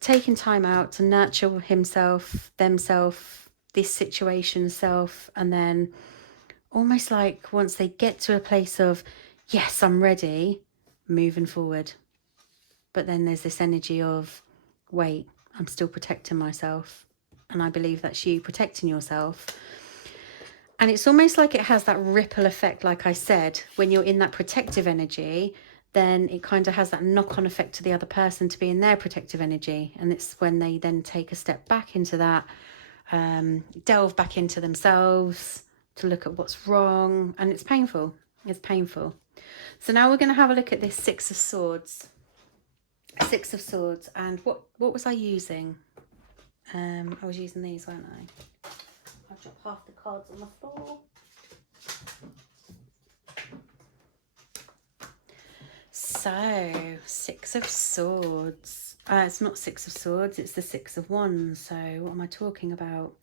taking time out to nurture himself, themself, this situation self, and then almost like once they get to a place of, yes, I'm ready, moving forward. But then there's this energy of, wait, I'm still protecting myself. And I believe that's you protecting yourself. And it's almost like it has that ripple effect, like I said, when you're in that protective energy, then it kind of has that knock-on effect to the other person to be in their protective energy. And it's when they then take a step back into that, delve back into themselves to look at what's wrong. And it's painful. It's painful. So now we're going to have a look at this Six of Swords. Six of Swords. And what was I using? I was using these, weren't I? I'll drop half the cards on the floor. So, Six of Swords. It's not Six of Swords, it's the Six of Wands. So, what am I talking about?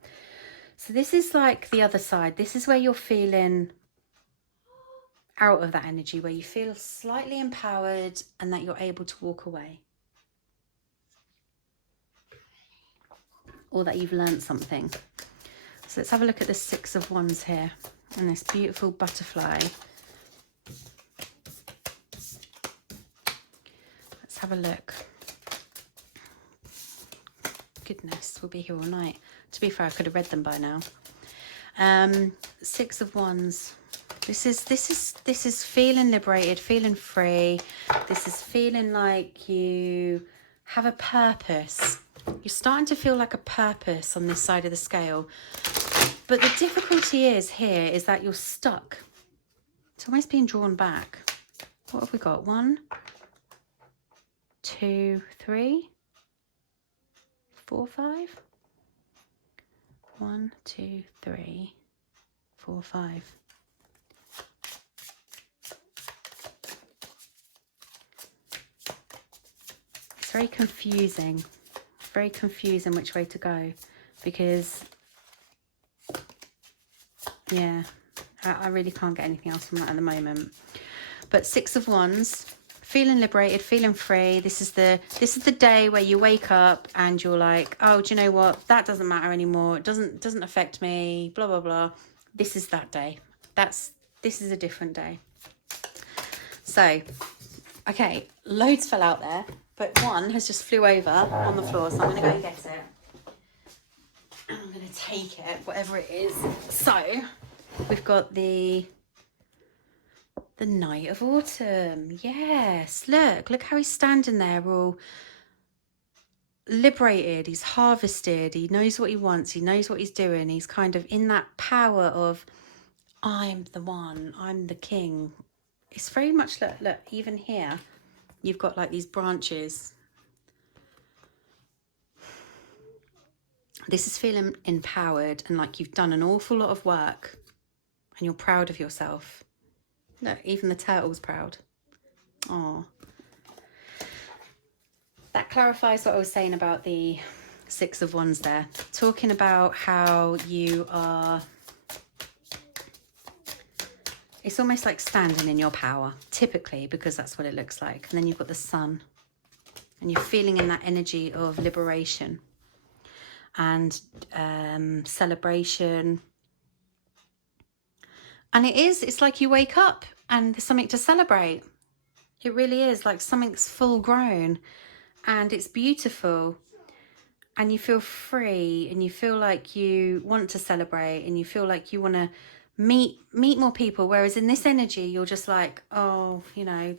So, this is like the other side. This is where you're feeling out of that energy, where you feel slightly empowered and that you're able to walk away. Or that you've learned something. So let's have a look at the Six of Wands here and this beautiful butterfly. Let's have a look. Goodness, we'll be here all night. To be fair, I could have read them by now. Six of Wands. This is feeling liberated, feeling free. This is feeling like you have a purpose. You're starting to feel like a purpose on this side of the scale. But the difficulty is here is that you're stuck. It's almost being drawn back. What have we got? 1, 2, 3, 4, 5. 1, 2, 3, 4, 5. It's very confusing. Very confusing which way to go, because yeah, I really can't get anything else from that at the moment. But Six of Wands, feeling liberated, feeling free. This is the day where you wake up and you're like, oh, do you know what? That doesn't matter anymore. It doesn't affect me. Blah blah blah. This is that day. This is a different day. So, okay, loads fell out there. But one has just flew over on the floor, so I'm going to go and get it. And I'm going to take it, whatever it is. So, we've got the Knight of Autumn. Yes, look how he's standing there, all liberated. He's harvested. He knows what he wants. He knows what he's doing. He's kind of in that power of, I'm the one. I'm the king. It's very much, look, even here. You've got like these branches. This is feeling empowered and like you've done an awful lot of work and you're proud of yourself. Look, even the turtle's proud. Oh, that clarifies what I was saying about the Six of Wands there. Talking about how you are... It's almost like standing in your power, typically, because that's what it looks like. And then you've got the Sun. And you're feeling in that energy of liberation and celebration. And it's like you wake up and there's something to celebrate. It really is like something's full grown and it's beautiful. And you feel free and you feel like you want to celebrate and you feel like you want to meet more people, whereas in this energy you're just like, oh, you know,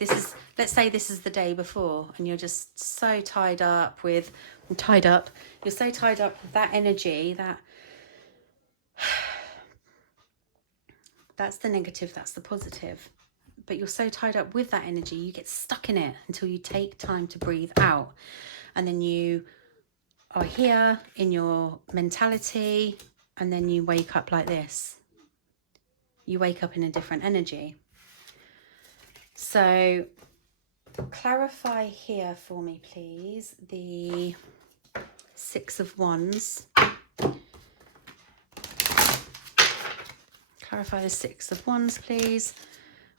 let's say this is the day before and you're just so tied up with that energy, that's the negative, that's the positive. but you're so tied up with that energy, you get stuck in it until you take time to breathe out. And then you are here in your mentality, and then you wake up like this. You wake up in a different energy. So clarify here for me, please, the Six of Wands. Clarify the Six of Wands, please,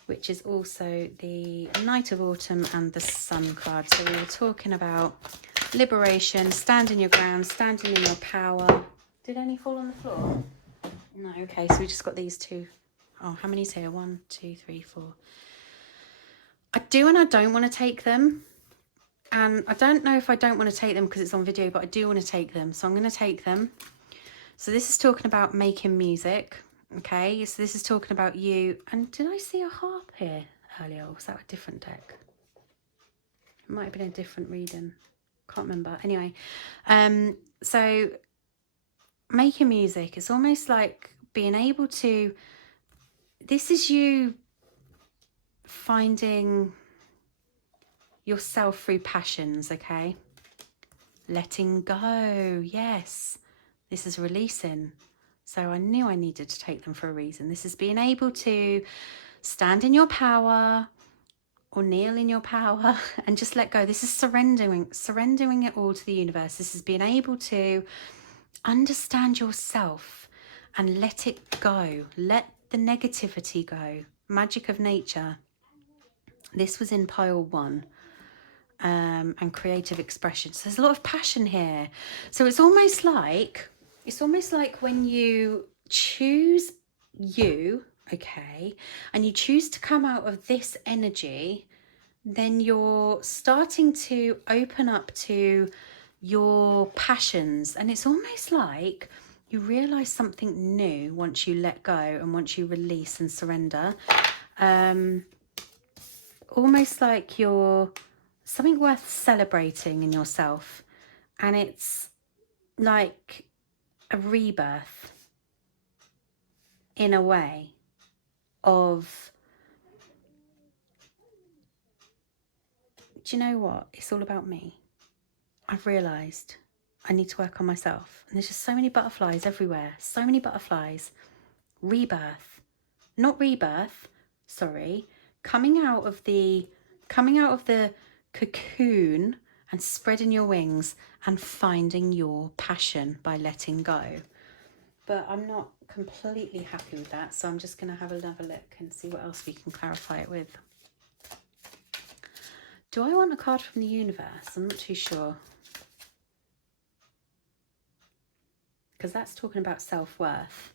which is also the Knight of Autumn and the Sun card. So we were talking about liberation, standing your ground, standing in your power. Did any fall on the floor? No, okay, so we just got these two. Oh, how many's here? 1, 2, 3, 4. I do and I don't want to take them. And I don't know if I don't want to take them because it's on video, but I do want to take them. So I'm going to take them. So this is talking about making music. Okay, so this is talking about you. And did I see a harp here earlier? Or was that a different deck? It might have been a different reading. Can't remember. Anyway, so making music, it's almost like being able to, this is you finding yourself through passions, okay? Letting go, yes. This is releasing. So I knew I needed to take them for a reason. This is being able to stand in your power or kneel in your power and just let go. This is surrendering it all to the universe. This is being able to understand yourself and let it go. Let the negativity go. Magic of nature. This was in pile 1. And creative expression. So there's a lot of passion here. So it's almost like when you choose you, okay, and you choose to come out of this energy, then you're starting to open up to your passions. And it's almost like you realize something new once you let go and once you release and surrender. Almost like you're something worth celebrating in yourself. And it's like a rebirth in a way of, do you know what? It's all about me. I've realised I need to work on myself. And there's just so many butterflies everywhere. So many butterflies. Rebirth. Not rebirth, sorry. Coming out of the cocoon and spreading your wings and finding your passion by letting go. But I'm not completely happy with that, so I'm just going to have another look and see what else we can clarify it with. Do I want a card from the universe? I'm not too sure. Because that's talking about self-worth.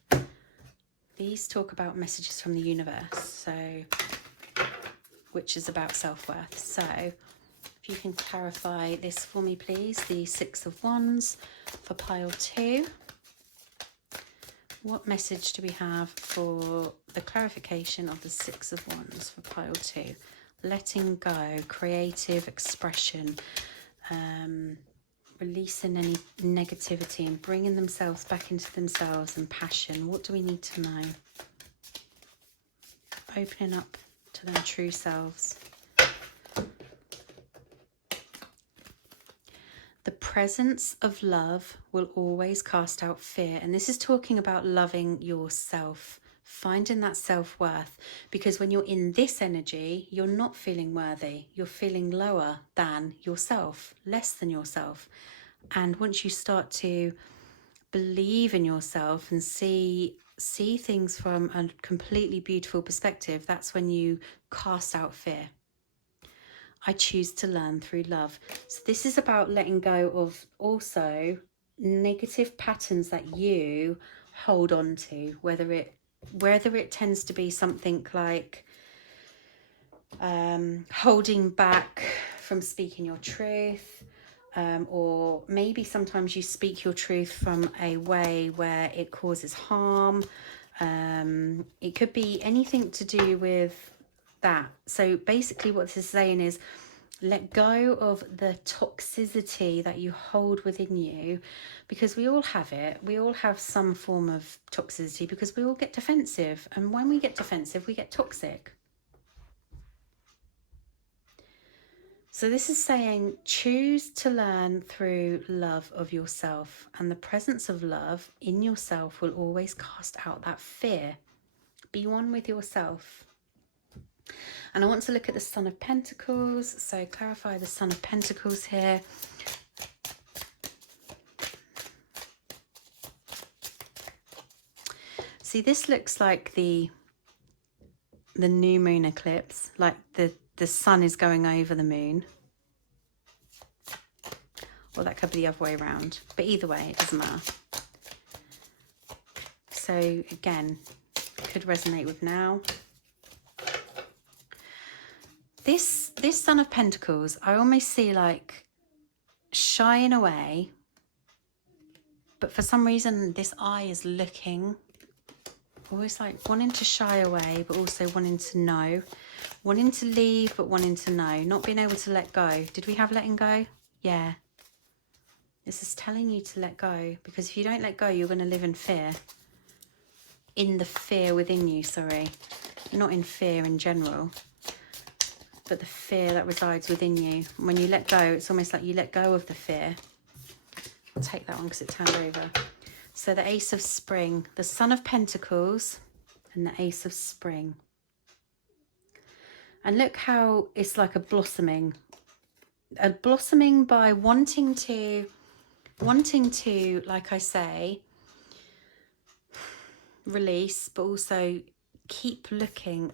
These talk about messages from the universe, so which is about self-worth. So if you can clarify this for me, please. The Six of Wands for pile 2. What message do we have for the clarification of the Six of Wands for pile 2? Letting go, creative expression, releasing any negativity and bringing themselves back into themselves and passion. What do we need to know? Opening up to their true selves. The presence of love will always cast out fear. And this is talking about loving yourself, finding that self-worth. Because when you're in this energy, you're not feeling worthy. You're feeling lower than yourself, less than yourself. And once you start to believe in yourself and see things from a completely beautiful perspective, that's when you cast out fear. I choose to learn through love. So this is about letting go of also negative patterns that you hold on to, whether it tends to be something like holding back from speaking your truth, or maybe sometimes you speak your truth from a way where it causes harm. It could be anything to do with that. So basically what this is saying is let go of the toxicity that you hold within you, because we all have it. We all have some form of toxicity because we all get defensive. And when we get defensive, we get toxic. So this is saying choose to learn through love of yourself, and the presence of love in yourself will always cast out that fear. Be one with yourself. And I want to look at the Son of Pentacles. So clarify the Son of Pentacles here. See, this looks like the new moon eclipse, like the sun is going over the moon. Or that could be the other way around. But either way, it doesn't matter. So again, could resonate with now. This Son of Pentacles, I almost see like shying away. But for some reason, this eye is looking. Always like wanting to shy away, but also wanting to know. Wanting to leave, but wanting to know. Not being able to let go. Did we have letting go? Yeah. This is telling you to let go. Because if you don't let go, you're going to live in fear. In the fear within you, sorry. Not in fear in general. But the fear that resides within you. When you let go, it's almost like you let go of the fear. I'll take that one because it turned over. So the Ace of Spring, the Son of Pentacles, and the Ace of Spring. And look how it's like a blossoming. A blossoming by wanting to, like I say, release, but also keep looking.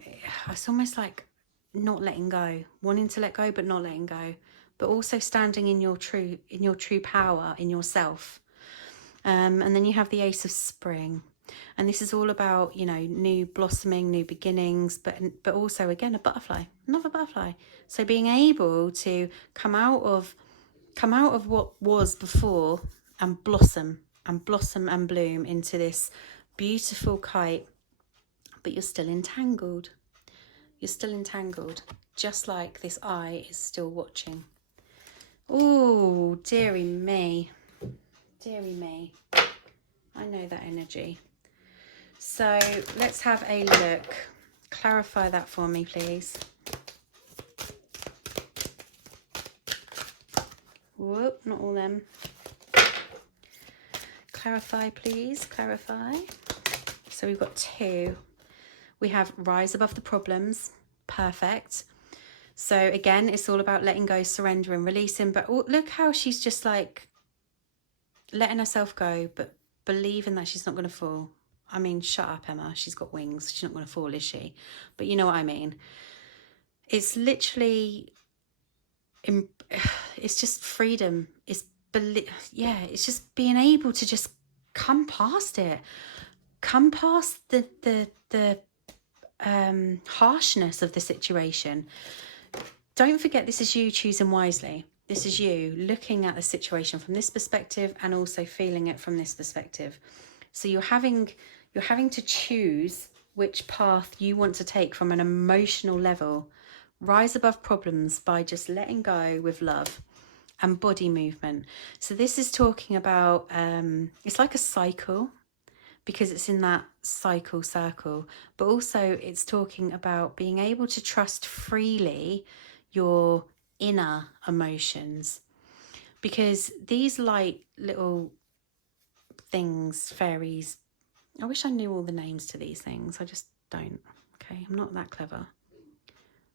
It's almost like not letting go, wanting to let go, but not letting go, but also standing in your true power, in yourself. And then you have the Ace of Spring. And this is all about, you know, new blossoming, new beginnings, but also, again, a butterfly, another butterfly. So being able to come out of what was before and blossom and bloom into this beautiful kite, but you're still entangled. You're still entangled, just like this eye is still watching. Oh, dearie me. Dearie me. I know that energy. So let's have a look. Clarify that for me, please. Whoop, not all them. Clarify, please. Clarify. So we've got two. We have rise above the problems. Perfect. So again, it's all about letting go, surrendering, releasing. But look how she's just like letting herself go, but believing that she's not going to fall. I mean, shut up, Emma. She's got wings. She's not going to fall, is she? But you know what I mean. It's literally, it's just freedom. It's just being able to just come past it. Come past the harshness of the situation. Don't forget, this is you choosing wisely. This is you looking at the situation from this perspective and also feeling it from this perspective. So you're having to choose which path you want to take from an emotional level. Rise above problems by just letting go with love and body movement. So this is talking about, it's like a cycle, because it's in that circle, but also it's talking about being able to trust freely your inner emotions, because these light little things, fairies, I wish I knew all the names to these things. I just don't. Okay, I'm not that clever.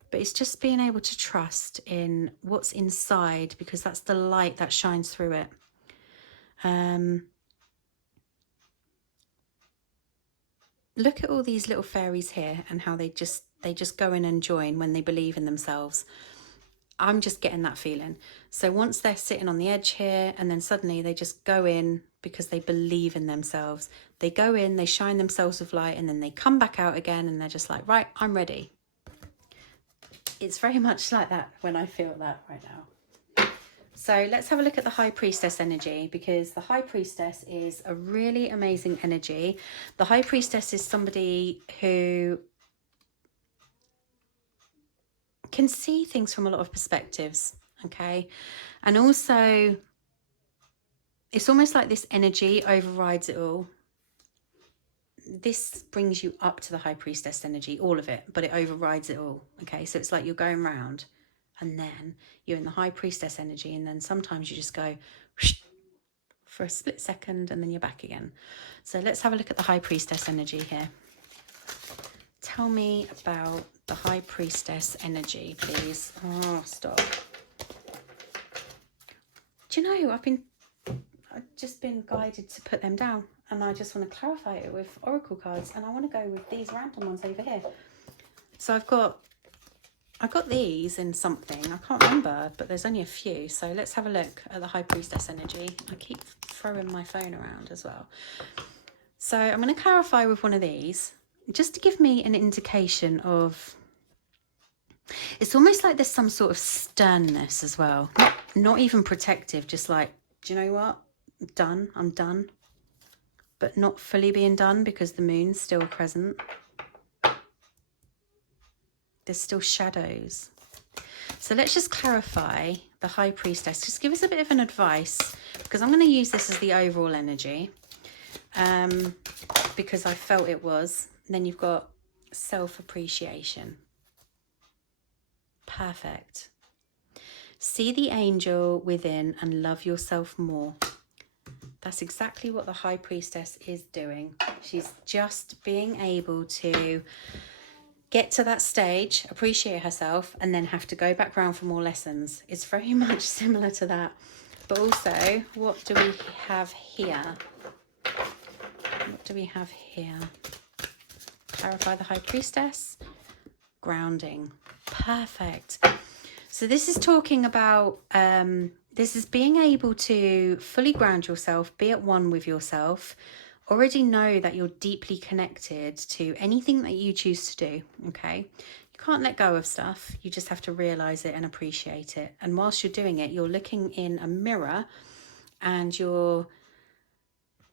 But it's just being able to trust in what's inside, because that's the light that shines through it. Look at all these little fairies here and how they just go in and join when they believe in themselves. I'm just getting that feeling. So once they're sitting on the edge here, and then suddenly they just go in because they believe in themselves. They go in, they shine themselves with light, and then they come back out again and they're just like, right, I'm ready. It's very much like that when I feel that right now. So let's have a look at the High Priestess energy, because the High Priestess is a really amazing energy. The High Priestess is somebody who can see things from a lot of perspectives, okay? And also, it's almost like this energy overrides it all. This brings you up to the High Priestess energy, all of it, but it overrides it all, okay? So it's like you're going round and then you're in the high priestess energy, and then sometimes you just go for a split second and then you're back again. So let's have a look at the high priestess energy here. Tell me about the high priestess energy, please. Oh, stop. Do you know, I've just been guided to put them down, and I just want to clarify it with oracle cards, and I want to go with these random ones over here. So I got these in something, I can't remember, but there's only a few. So let's have a look at the high priestess energy. I keep throwing my phone around as well. So I'm going to clarify with one of these, just to give me an indication of, it's almost like there's some sort of sternness as well. Not even protective, just like, do you know what? I'm done. But not fully being done because the moon's still present. There's still shadows. So let's just clarify the high priestess. Just give us a bit of an advice, because I'm going to use this as the overall energy. Because I felt it was. And then you've got self-appreciation. Perfect. See the angel within and love yourself more. That's exactly what the high priestess is doing. She's just being able to get to that stage, appreciate herself, and then have to go back round for more lessons. It's very much similar to that. But also, what do we have here? What do we have here? Clarify the high priestess. Grounding. Perfect. So this is talking about, this is being able to fully ground yourself, be at one with yourself, already know that you're deeply connected to anything that you choose to do, okay? You can't let go of stuff. You just have to realize it and appreciate it. And whilst you're doing it, you're looking in a mirror, and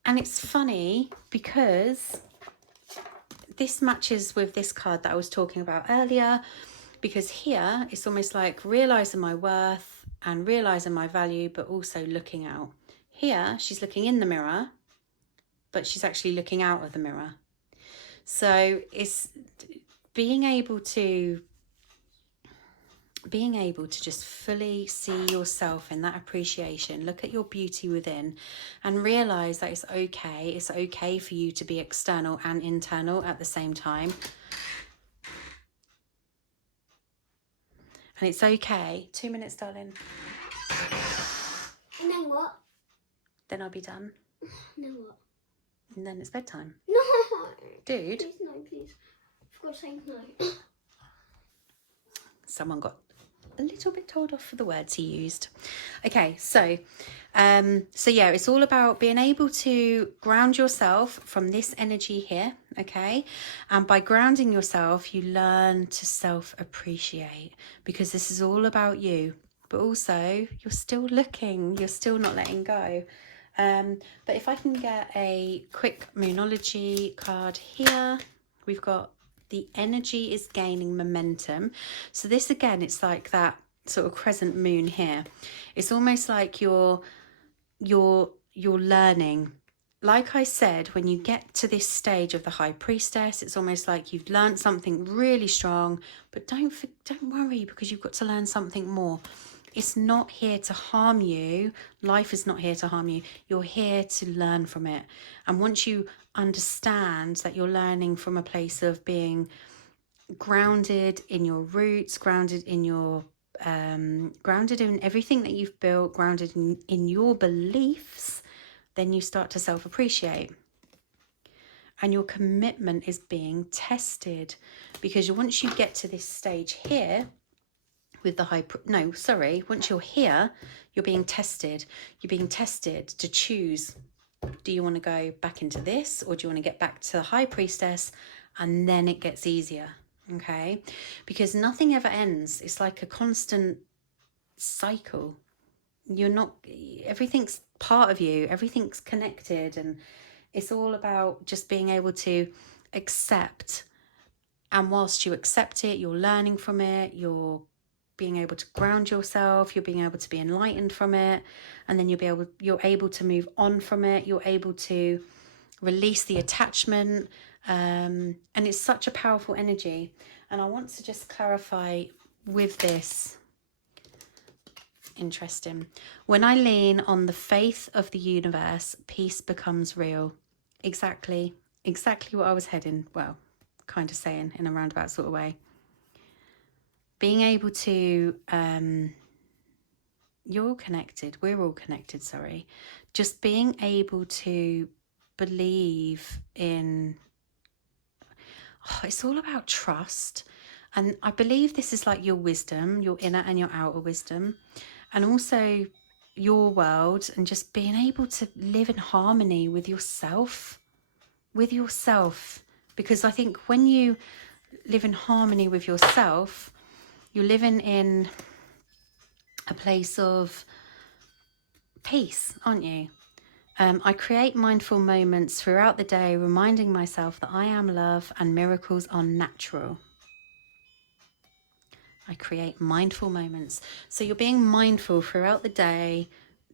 it's funny because this matches with this card that I was talking about earlier, because here it's almost like realizing my worth and realizing my value, but also looking out. Here, she's looking in the mirror, but she's actually looking out of the mirror. So it's being able to just fully see yourself in that appreciation, look at your beauty within, and realize that it's okay. It's okay for you to be external and internal at the same time. And it's okay. 2 minutes, darling. And then what? Then I'll be done. Then what? And then it's bedtime. No! Dude. Please, no, please. For God's sake, no. Someone got a little bit told off for the words he used. Okay, so yeah, it's all about being able to ground yourself from this energy here, okay? And by grounding yourself, you learn to self-appreciate, because this is all about you. But also, you're still looking, you're still not letting go. But if I can get a quick Moonology card here, we've got the energy is gaining momentum. So this again, it's like that sort of crescent moon here. It's almost like you're learning. Like I said, when you get to this stage of the high priestess, it's almost like you've learned something really strong, but don't worry, because you've got to learn something more. It's not here to harm you. Life is not here to harm you. You're here to learn from it. And once you understand that you're learning from a place of being grounded in your roots, grounded in your grounded in everything that you've built, grounded in your beliefs, then you start to self-appreciate. And your commitment is being tested, because once you get to this stage here with the once you're here, you're being tested. You're being tested to choose, do you want to go back into this, or do you want to get back to the high priestess? And then it gets easier, okay? Because nothing ever ends. It's like a constant cycle. Everything's part of you, everything's connected, and it's all about just being able to accept. And whilst you accept it, you're learning from it, you're being able to ground yourself, you're being able to be enlightened from it, and then you're able to move on from it, you're able to release the attachment, and it's such a powerful energy. And I want to just clarify with this Interesting. When I lean on the faith of the universe, peace becomes real. Exactly what I was heading, well, kind of saying in a roundabout sort of way. Being able to, you're all connected, we're all connected, sorry. Just being able to believe in, it's all about trust. And I believe this is like your wisdom, your inner and your outer wisdom, and also your world, and just being able to live in harmony with yourself. Because I think when you live in harmony with yourself, you're living in a place of peace, aren't you? I create mindful moments throughout the day, reminding myself that I am love and miracles are natural. I create mindful moments. So you're being mindful throughout the day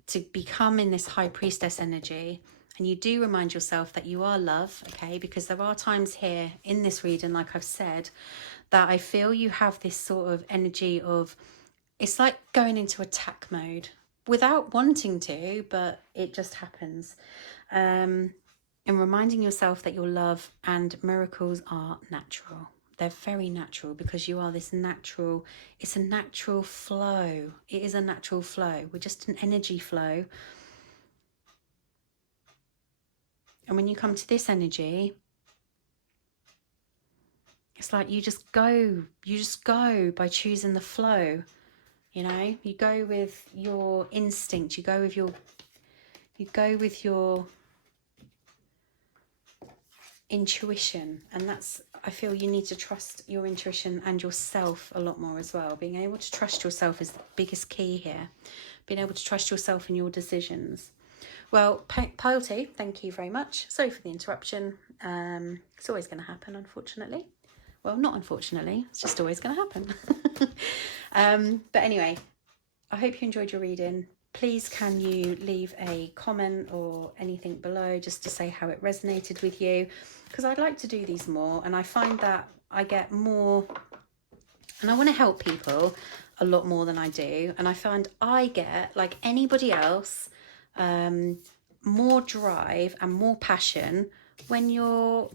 to become in this high priestess energy. And you do remind yourself that you are love, okay? Because there are times here in this reading, like I've said, that I feel you have this sort of energy of, it's like going into attack mode without wanting to, but it just happens. And reminding yourself that you're love and miracles are natural. They're very natural because you are this natural, it's a natural flow. It is a natural flow. We're just an energy flow. And when you come to this energy, it's like you just go by choosing the flow. You know, you go with your instinct, you go with your intuition. And that's, I feel you need to trust your intuition and yourself a lot more as well. Being able to trust yourself is the biggest key here. Being able to trust yourself in your decisions. Well, pile 2, thank you very much. Sorry for the interruption. It's always going to happen, unfortunately. Well, not unfortunately, it's just always going to happen. But anyway, I hope you enjoyed your reading. Please can you leave a comment or anything below just to say how it resonated with you, because I'd like to do these more, and I find that I get more, and I want to help people a lot more than I do, and I find I get, like anybody else, more drive and more passion when you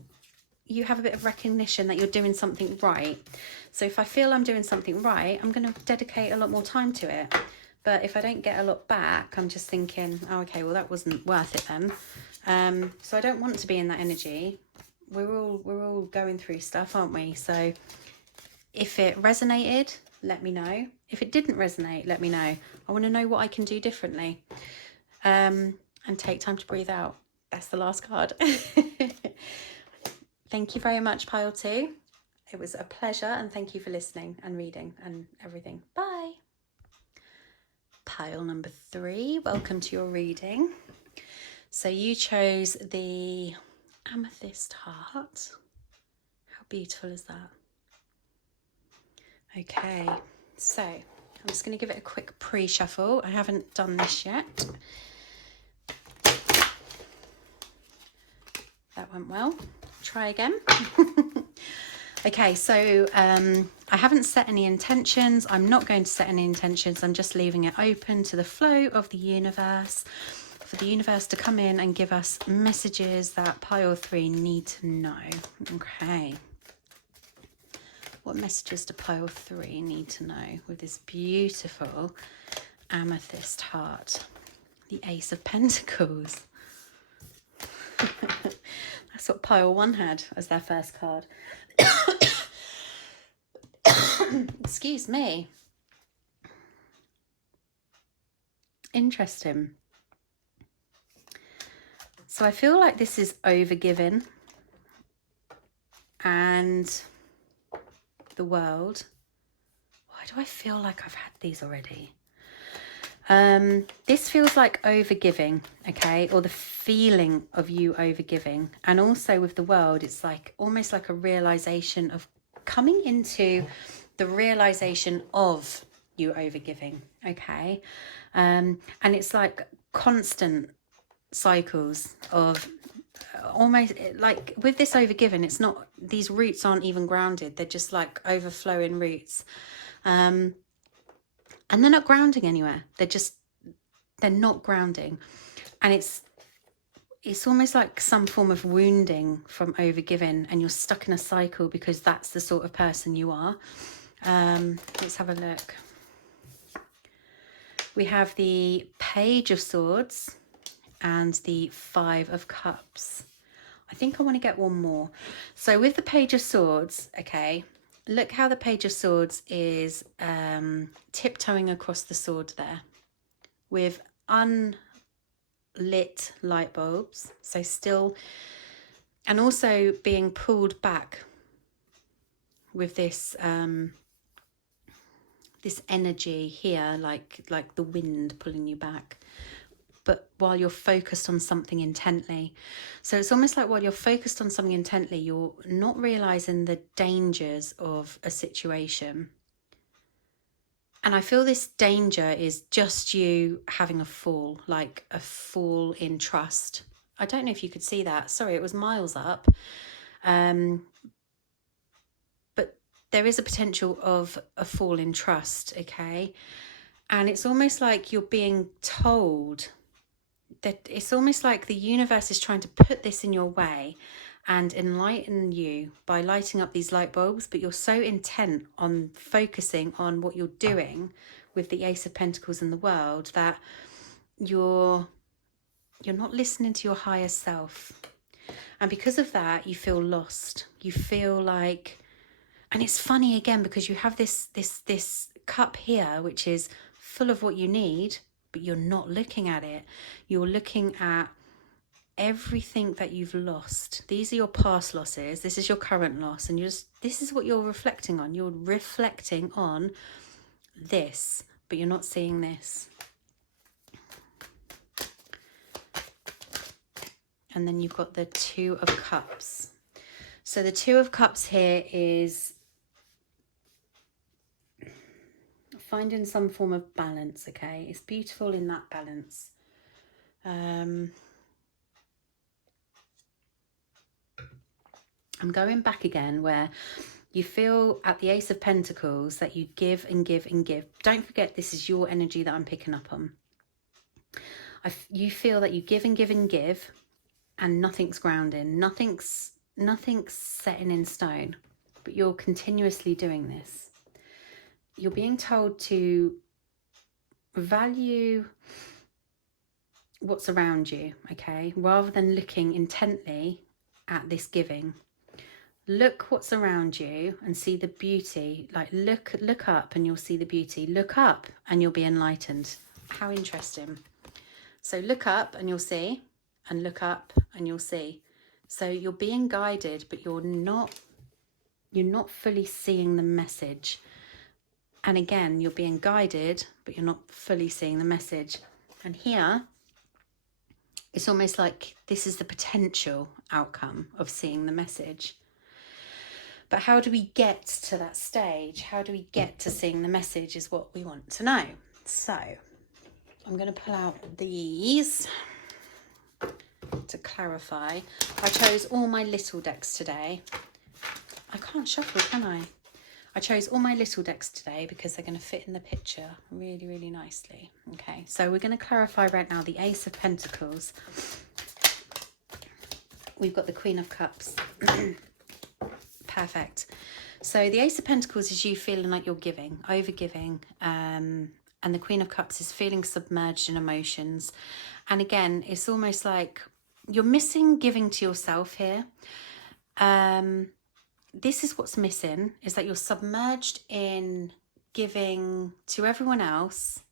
have a bit of recognition that you're doing something right. So if I feel I'm doing something right, I'm going to dedicate a lot more time to it. But if I don't get a lot back, I'm just thinking, oh, okay, well, that wasn't worth it then. So I don't want to be in that energy. We're all going through stuff, aren't we? So if it resonated, let me know. If it didn't resonate, let me know. I want to know what I can do differently. And take time to breathe out. That's the last card. Thank you very much, pile 2. It was a pleasure, and thank you for listening and reading and everything. Bye. Pile number 3, welcome to your reading. So you chose the amethyst heart. How beautiful is that? Okay, so I'm just going to give it a quick pre-shuffle. I haven't done this yet. That went well. Try again. Okay, so I haven't set any intentions. I'm not going to set any intentions. I'm just leaving it open to the flow of the universe, for the universe to come in and give us messages that pile 3 need to know. Okay. What messages do pile 3 need to know with this beautiful amethyst heart? The Ace of Pentacles. That's what pile 1 had as their first card. Excuse me. Interesting. So I feel like this is overgiving and the world. Why do I feel like I've had these already? This feels like overgiving, okay, or the feeling of you overgiving. And also with the world, it's like almost like a realization of coming into the realization of you overgiving, okay. And it's like constant cycles of almost like with this overgiving, it's not, these roots aren't even grounded, they're just like overflowing roots. and they're not grounding anywhere. They're not grounding. And it's almost like some form of wounding from overgiving, and you're stuck in a cycle because that's the sort of person you are. Let's have a look. We have the Page of Swords and the Five of Cups. I think I want to get one more. So with the Page of Swords, okay, look how the Page of Swords is tiptoeing across the sword there with unlit light bulbs. So still, and also being pulled back with this this energy here, like the wind pulling you back, but while you're focused on something intently. So it's almost like while you're focused on something intently, you're not realizing the dangers of a situation. And I feel this danger is just you having a fall, like a fall in trust. I don't know if you could see that. Sorry, it was miles up. But there is a potential of a fall in trust, okay? And it's almost like you're being told that it's almost like the universe is trying to put this in your way and enlighten you by lighting up these light bulbs, but you're so intent on focusing on what you're doing with the Ace of Pentacles in the world that you're not listening to your higher self. And because of that, you feel lost. You feel like, and it's funny again, because you have this cup here, which is full of what you need, but you're not looking at it. You're looking at everything that you've lost. These are your past losses. This is your current loss. And this is what you're reflecting on. You're reflecting on this, but you're not seeing this. And then you've got the Two of Cups. So the Two of Cups here is finding some form of balance, okay? It's beautiful in that balance. I'm going back again where you feel at the Ace of Pentacles that you give and give and give. Don't forget, this is your energy that I'm picking up on. You feel that you give and give and give, and nothing's grounding. Nothing's setting in stone, but you're continuously doing this. You're being told to value what's around you, okay? Rather than looking intently at this giving. Look what's around you and see the beauty. Like look up and you'll see the beauty. Look up and you'll be enlightened. How interesting. So look up and you'll see, and look up and you'll see. So you're being guided, but you're not fully seeing the message. And again, you're being guided, but you're not fully seeing the message. And here, it's almost like this is the potential outcome of seeing the message. But how do we get to that stage? How do we get to seeing the message is what we want to know. So I'm going to pull out these to clarify. I chose all my little decks today. I can't shuffle, can I? I chose all my little decks today because they're going to fit in the picture really, really nicely. Okay, so we're going to clarify right now the Ace of Pentacles. We've got the Queen of Cups. Perfect. So the Ace of Pentacles is you feeling like you're giving, over-giving, and the Queen of Cups is feeling submerged in emotions. And again, it's almost like you're missing giving to yourself here. This is what's missing, is that you're submerged in giving to everyone else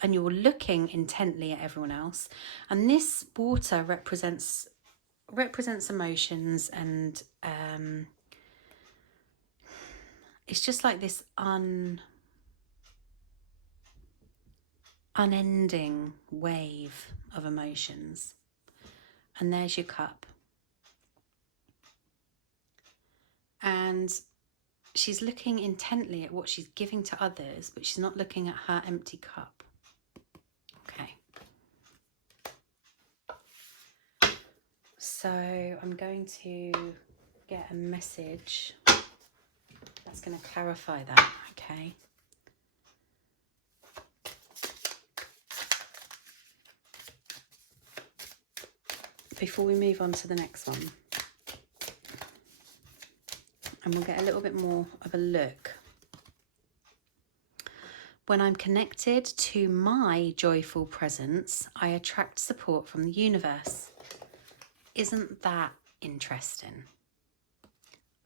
and you're looking intently at everyone else. And this water represents emotions, and it's just like this unending wave of emotions. And there's your cup. And she's looking intently at what she's giving to others, but she's not looking at her empty cup. Okay. So I'm going to get a message that's going to clarify that, okay? before we move on to the next one. And we'll get a little bit more of a look. When I'm connected to my joyful presence, I attract support from the universe. Isn't that interesting?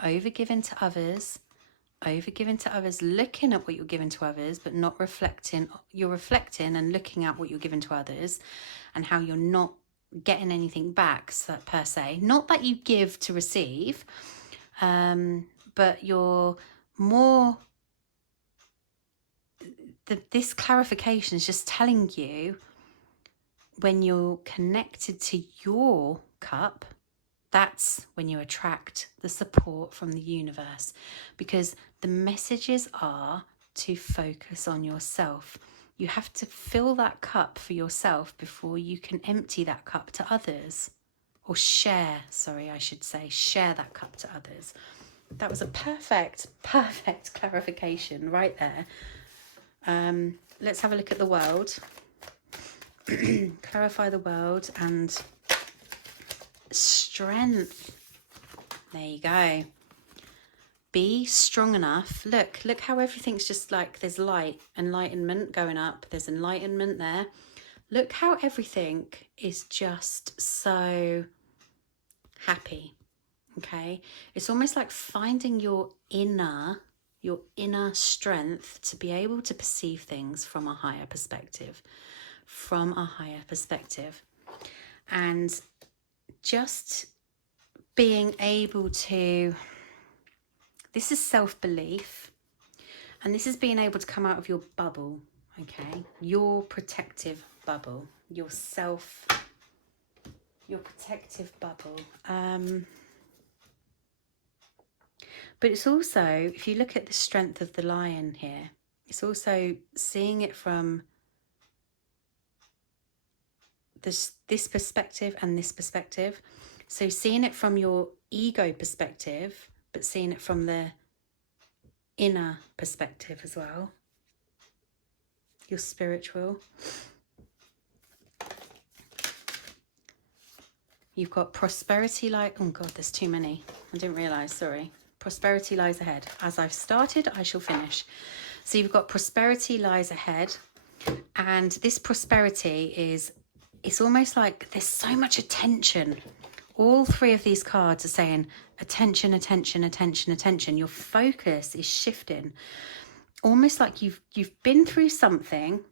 Overgiving to others, looking at what you're giving to others, but not reflecting. You're reflecting and looking at what you're giving to others and how you're not getting anything back per se. Not that you give to receive, but you're more... This clarification is just telling you when you're connected to your cup, that's when you attract the support from the universe, because the messages are to focus on yourself. You have to fill that cup for yourself before you can empty that cup to others, or share that cup to others. That was a perfect clarification right there. Let's have a look at the world. Clarify the world and strength. There you go. Be strong enough. Look how everything's just like, there's light, enlightenment going up. There's enlightenment there. Look how everything is just so happy. Okay. It's almost like finding your inner strength to be able to perceive things from a higher perspective, and just being able to, this is self-belief, and this is being able to come out of your bubble, okay, your protective bubble, your protective bubble. But it's also, if you look at the strength of the lion here, it's also seeing it from this perspective and this perspective. So seeing it from your ego perspective, but seeing it from the inner perspective as well. Your spiritual. You've got prosperity, like, oh God, there's too many. I didn't realise, sorry. Prosperity lies ahead. As I've started, I shall finish. So you've got prosperity lies ahead. And this prosperity is, it's almost like there's so much attention. All three of these cards are saying attention, attention, attention, attention. Your focus is shifting. Almost like you've been through something.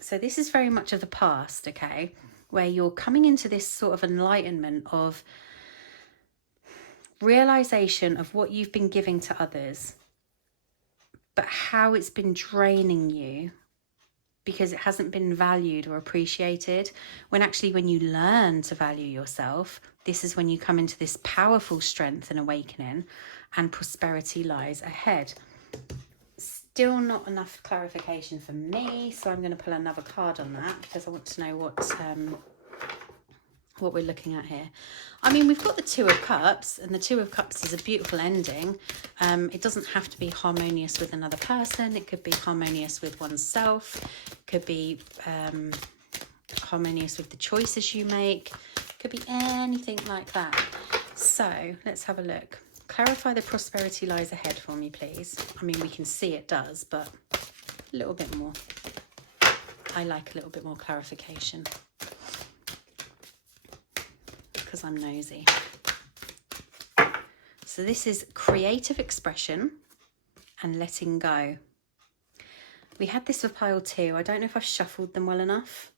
So this is very much of the past, okay? Where you're coming into this sort of enlightenment of realization of what you've been giving to others, but how it's been draining you because it hasn't been valued or appreciated. When you learn to value yourself, this is when you come into this powerful strength and awakening, and prosperity lies ahead. Still not enough clarification for me, so I'm going to pull another card on that because I want to know what we're looking at here. I mean, we've got the Two of Cups, and the Two of Cups is a beautiful ending. It doesn't have to be harmonious with another person. It could be harmonious with oneself. It could be harmonious with the choices you make. It could be anything like that. So let's have a look. Clarify the prosperity lies ahead for me, please. I mean, we can see it does, but a little bit more. I like a little bit more clarification, because I'm nosy. So this is creative expression and letting go. We had this with pile 2. I don't know if I've shuffled them well enough,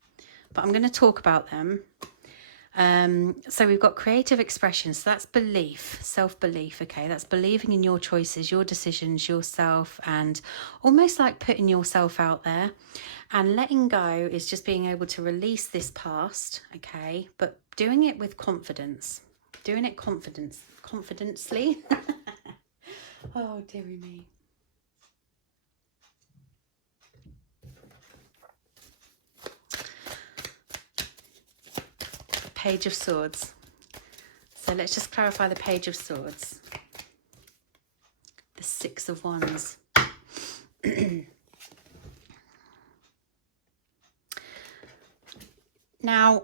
but I'm going to talk about them. So we've got creative expression. So that's belief, self-belief. Okay, that's believing in your choices, your decisions, yourself, and almost like putting yourself out there. And letting go is just being able to release this past, okay, but doing it with confidence, doing it confidently. Oh, dearie me. Page of Swords. So let's just clarify the Page of Swords. The Six of Wands. Now,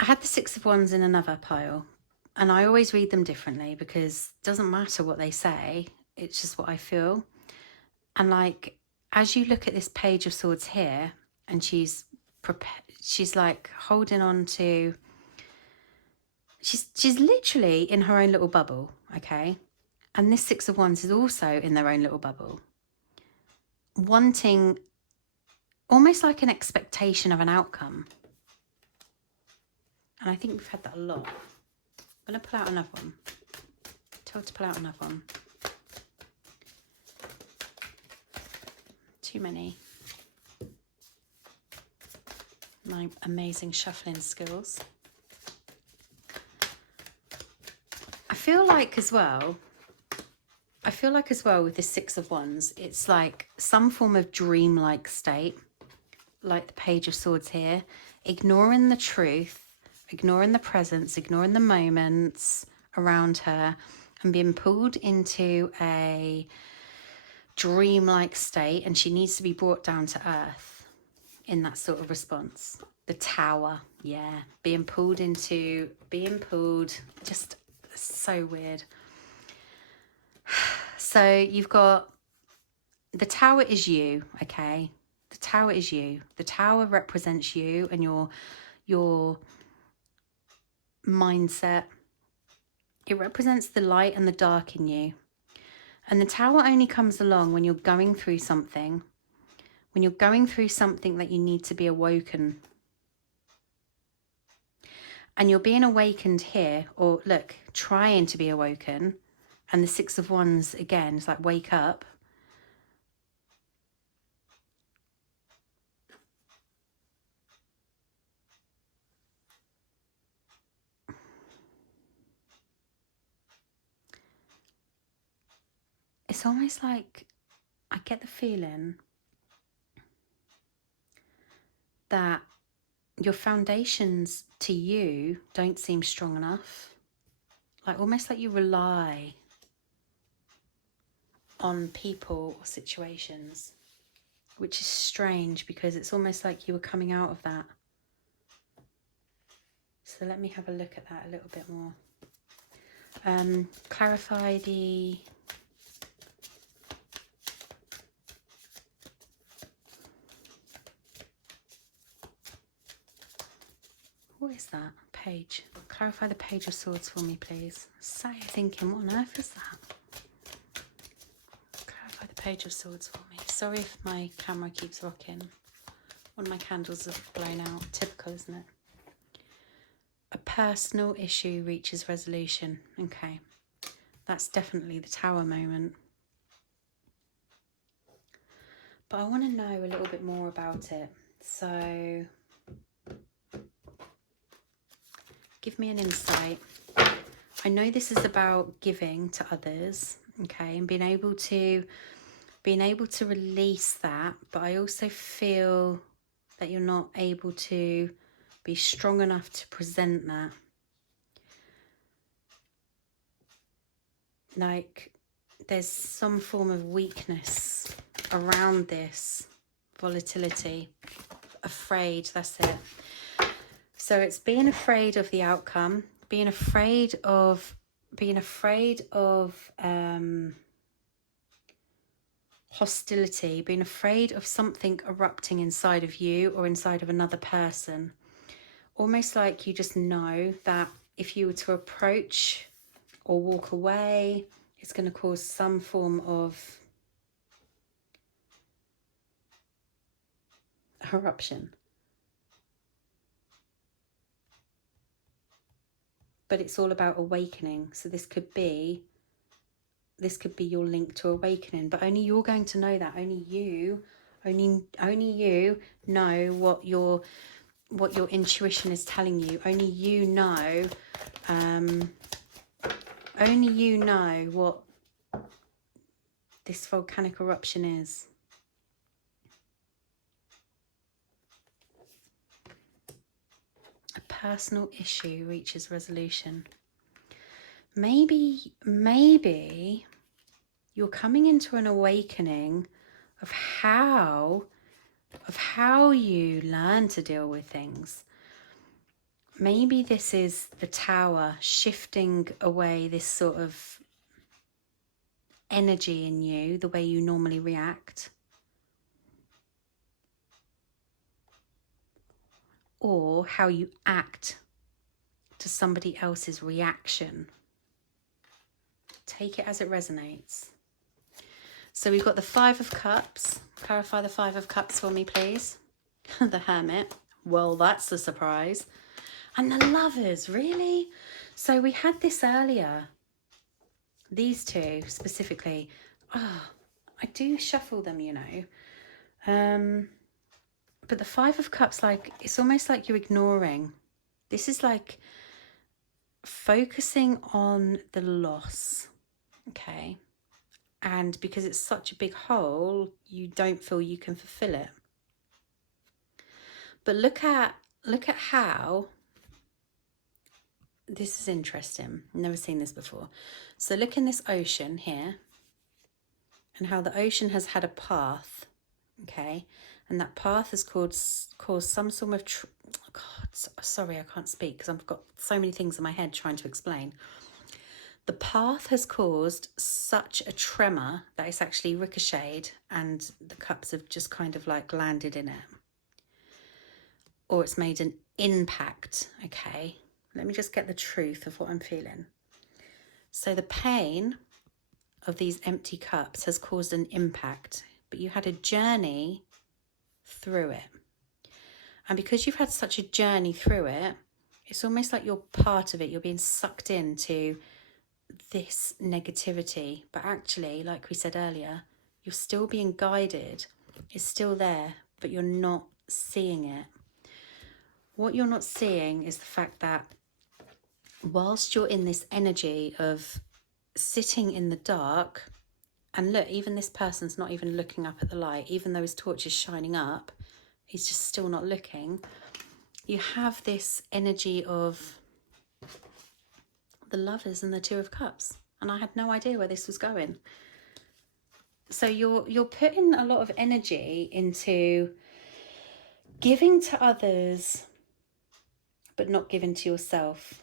I had the Six of Wands in another pile, and I always read them differently because it doesn't matter what they say, it's just what I feel. And like, as you look at this Page of Swords here, and she's like holding on to, she's literally in her own little bubble, okay? And this Six of Wands is also in their own little bubble, wanting almost like an expectation of an outcome. And I think we've had that a lot. I'm going to pull out another one. Tell her to pull out another one. Too many. My amazing shuffling skills. I feel like as well with the Six of Wands, it's like some form of dreamlike state, like the Page of Swords here, ignoring the truth, ignoring the presence, ignoring the moments around her, and being pulled into a dreamlike state, and she needs to be brought down to earth in that sort of response. The Tower, yeah, being pulled, just so weird. So you've got the Tower is you, okay? The Tower is you. The Tower represents you and your mindset. It represents the light and the dark in you. And the Tower only comes along when you're going through something, that you need to be awoken. And you're being awakened here, or look, trying to be awoken. And the Six of Wands, again, is like, wake up. It's almost like I get the feeling that your foundations to you don't seem strong enough. Like almost like you rely on people or situations, which is strange because it's almost like you were coming out of that. So let me have a look at that a little bit more. Clarify the... What is that? Page. Clarify the Page of Swords for me, please. So you're thinking, what on earth is that? Clarify the Page of Swords for me. Sorry if my camera keeps rocking. One of my candles have blown out. Typical, isn't it? A personal issue reaches resolution. Okay. That's definitely the Tower moment. But I want to know a little bit more about it. So... give me an insight. I know this is about giving to others, okay, and being able to release that, but I also feel that you're not able to be strong enough to present that. Like there's some form of weakness around this volatility, afraid, that's it. So it's being afraid of the outcome, being afraid of hostility, being afraid of something erupting inside of you or inside of another person. Almost like you just know that if you were to approach or walk away, it's going to cause some form of eruption. But it's all about awakening. So this could be your link to awakening, but only you're going to know that. Only you know what your intuition is telling you. Only you know what this volcanic eruption is. A personal issue reaches resolution. Maybe you're coming into an awakening of how you learn to deal with things. maybe this is the Tower shifting away this sort of energy in you, the way you normally react. Or how you act to somebody else's reaction. Take it as it resonates. So we've got the Five of Cups. Clarify the Five of Cups for me, please. The Hermit. Well, that's the surprise. And the Lovers, really? So we had this earlier. These two specifically. Oh, I do shuffle them, you know. But the Five of Cups, like, it's almost like you're ignoring. This is like focusing on the loss, okay? And because it's such a big hole, you don't feel you can fulfill it. But look at how, this is interesting. I've never seen this before. So look in this ocean here, and how the ocean has had a path, okay? And that path has caused some sort of, God, sorry, I can't speak because I've got so many things in my head trying to explain. The path has caused such a tremor that it's actually ricocheted and the cups have just kind of like landed in it. Or it's made an impact, okay? Let me just get the truth of what I'm feeling. So the pain of these empty cups has caused an impact, but you had a journey through it. And because you've had such a journey through it, it's almost like you're part of it. You're being sucked into this negativity. But actually, like we said earlier, you're still being guided. It's still there, but you're not seeing it. What you're not seeing is the fact that whilst you're in this energy of sitting in the dark, and look, even this person's not even looking up at the light, even though his torch is shining up, he's just still not looking. You have this energy of the Lovers and the Two of Cups. And I had no idea where this was going. So you're putting a lot of energy into giving to others, but not giving to yourself.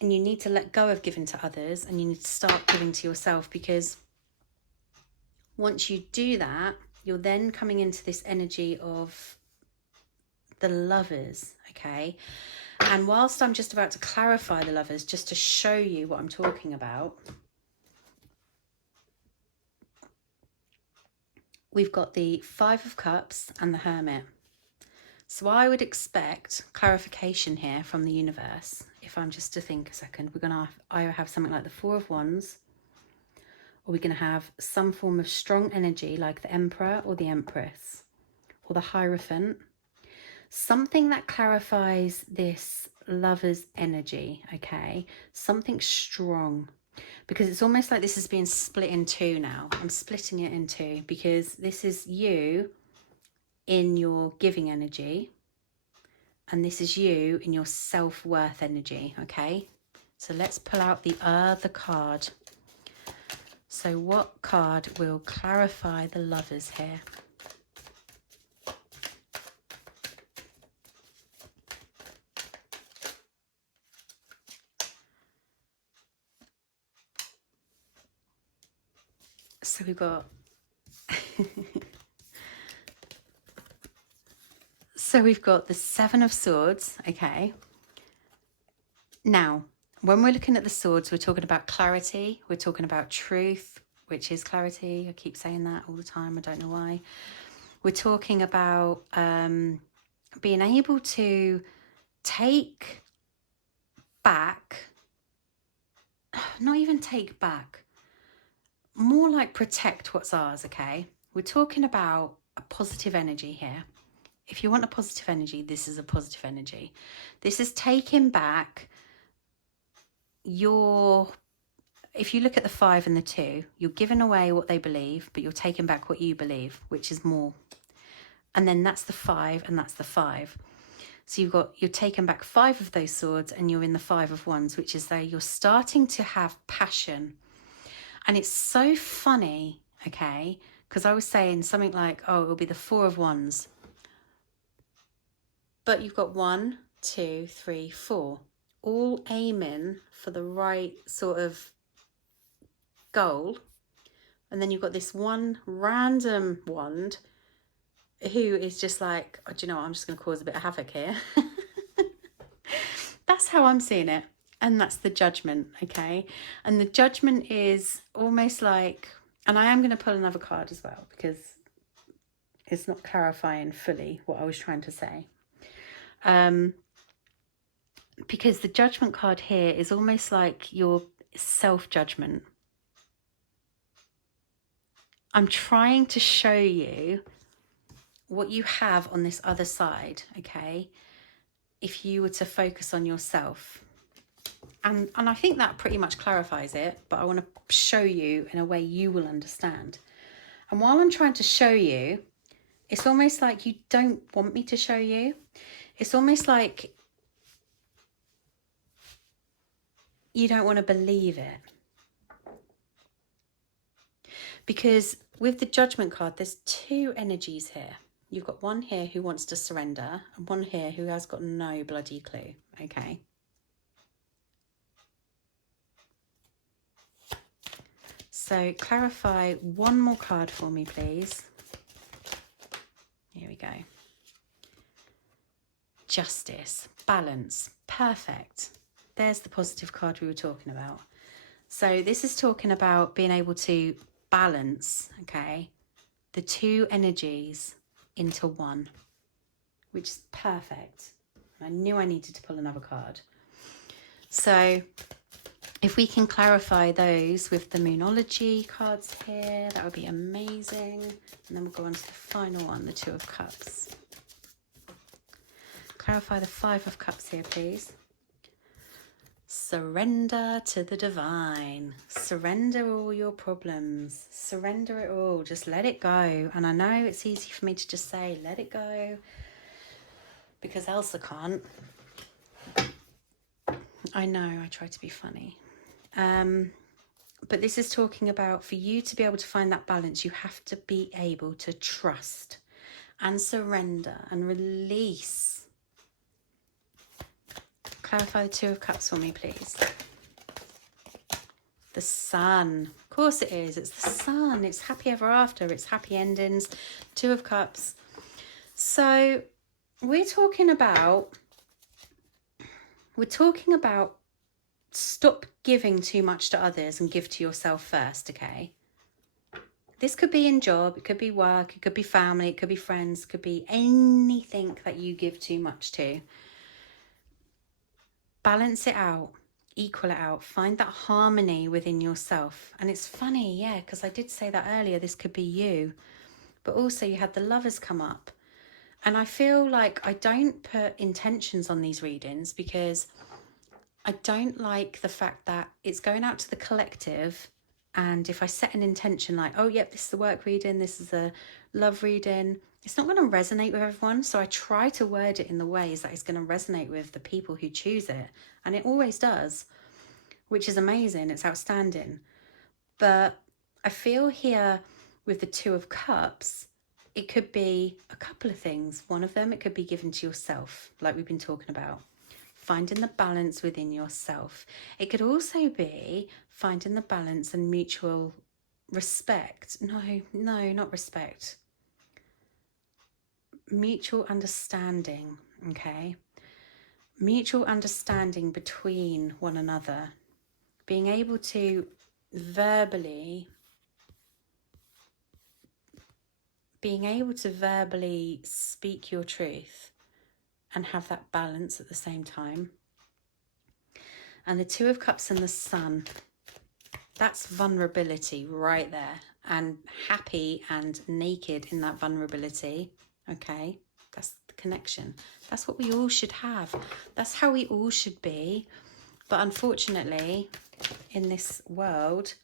And you need to let go of giving to others and you need to start giving to yourself, because once you do that, you're then coming into this energy of the Lovers, okay? And whilst I'm just about to clarify the Lovers, just to show you what I'm talking about, we've got the Five of Cups and the Hermit. So I would expect clarification here from the universe. If I'm just to think a second, we're going to either have something like the Four of Wands, or we're going to have some form of strong energy like the Emperor or the Empress or the Hierophant. Something that clarifies this Lover's energy, okay? Something strong. Because it's almost like this is being split in two now. I'm splitting it in two because this is you in your giving energy, and this is you in your self-worth energy, okay? So let's pull out the other card. So what card will clarify the Lovers here? So we've got so we've got the Seven of Swords, okay? Now, when we're looking at the swords, we're talking about clarity, we're talking about truth, which is clarity. I keep saying that all the time, I don't know why. We're talking about being able to take back, not even take back, more like protect what's ours, okay? We're talking about a positive energy here. If you want a positive energy, this is a positive energy. This is taking back your, if you look at the 5 and the 2, you're giving away what they believe, but you're taking back what you believe, which is more. And then that's the 5 and that's the 5. So you're taking back 5 of those swords and you're in the 5 of Wands, which is that you're starting to have passion. And it's so funny, okay? Because I was saying something like, oh, it'll be the 4 of Wands. But you've got 1, 2, 3, 4, all aiming for the right sort of goal. And then you've got this one random wand who is just like, oh, do you know what, I'm just going to cause a bit of havoc here. That's how I'm seeing it. And that's the Judgment, okay? And the Judgment is almost like, and I am going to pull another card as well because it's not clarifying fully what I was trying to say. Because the Judgment card here is almost like your self-judgment. I'm trying to show you what you have on this other side, okay? If you were to focus on yourself. And I think that pretty much clarifies it, but I want to show you in a way you will understand. And while I'm trying to show you, it's almost like you don't want me to show you. It's almost like you don't want to believe it. Because with the Judgment card, there's two energies here. You've got one here who wants to surrender and one here who has got no bloody clue, okay? So clarify one more card for me, please. Here we go. Justice, balance, perfect. There's the positive card we were talking about. So this is talking about being able to balance, okay, the two energies into one, which is perfect. I knew I needed to pull another card. So if we can clarify those with the Moonology cards here, that would be amazing. And then we'll go on to the final one, the Two of Cups. Clarify the Five of Cups here, please. Surrender to the divine. Surrender all your problems. Surrender it all. Just let it go. And I know it's easy for me to just say, let it go, because Elsa can't. I know, I try to be funny. But this is talking about, for you to be able to find that balance, you have to be able to trust and surrender and release. Clarify the Two of Cups for me, please. The Sun. Of course it is. It's the Sun. It's happy ever after. It's happy endings. Two of Cups. So we're talking about stop giving too much to others and give to yourself first, okay? This could be in job, it could be work, it could be family, it could be friends, it could be anything that you give too much to. Balance it out, equal it out, find that harmony within yourself. And it's funny, yeah, because I did say that earlier, this could be you. But also you had the Lovers come up. And I feel like I don't put intentions on these readings because I don't like the fact that it's going out to the collective. And if I set an intention like, oh, yep, this is the work reading, this is a love reading, it's not going to resonate with everyone. So I try to word it in the ways that it's going to resonate with the people who choose it. And it always does, which is amazing. It's outstanding. But I feel here with the Two of Cups, it could be a couple of things. One of them, it could be given to yourself, like we've been talking about. Finding the balance within yourself. It could also be finding the balance and mutual respect. No, not respect. Mutual understanding, okay? Mutual understanding between one another. Being able to verbally speak your truth and have that balance at the same time. And the Two of Cups and the Sun, that's vulnerability right there, and happy and naked in that vulnerability, okay? That's the connection. That's what we all should have. That's how we all should be. But unfortunately, in this world,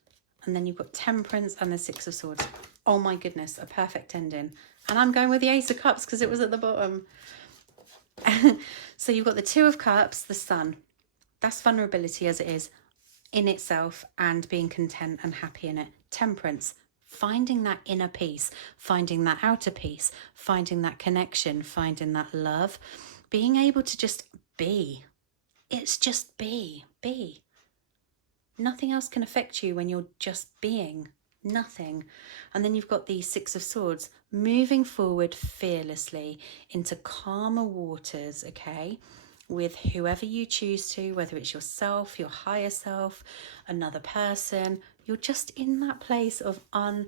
and then you've got Temperance and the Six of Swords. Oh my goodness, a perfect ending. And I'm going with the Ace of Cups because it was at the bottom. So you've got the Two of Cups, the Sun. That's vulnerability as it is in itself and being content and happy in it. Temperance, finding that inner peace, finding that outer peace, finding that connection, finding that love, being able to just be. It's just be. Nothing else can affect you when you're just being. Nothing. And then you've got the Six of Swords, moving forward fearlessly into calmer waters, okay, with whoever you choose to, whether it's yourself, your higher self, another person. You're just in that place of oh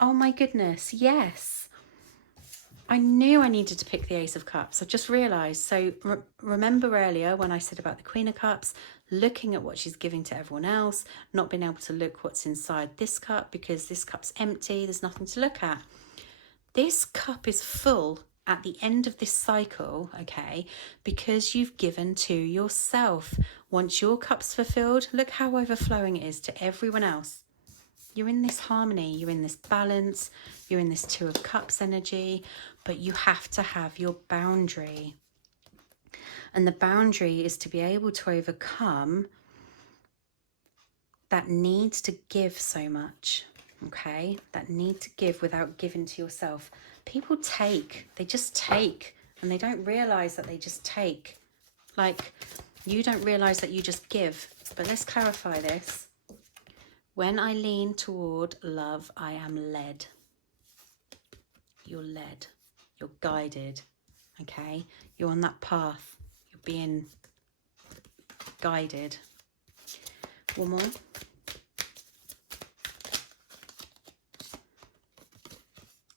my goodness, yes. I knew I needed to pick the Ace of Cups. I just realised. So remember earlier when I said about the Queen of Cups, looking at what she's giving to everyone else, not being able to look what's inside this cup because this cup's empty, there's nothing to look at. This cup is full at the end of this cycle, okay, because you've given to yourself. Once your cup's fulfilled, look how overflowing it is to everyone else. You're in this harmony, you're in this balance, you're in this Two of Cups energy, but you have to have your boundary. And the boundary is to be able to overcome that need to give so much, okay? That need to give without giving to yourself. People take, they just take, and they don't realise that they just take. Like, you don't realise that you just give. But let's clarify this. When I lean toward love, I am led. You're led. You're guided, okay? You're on that path. You're being guided. One more.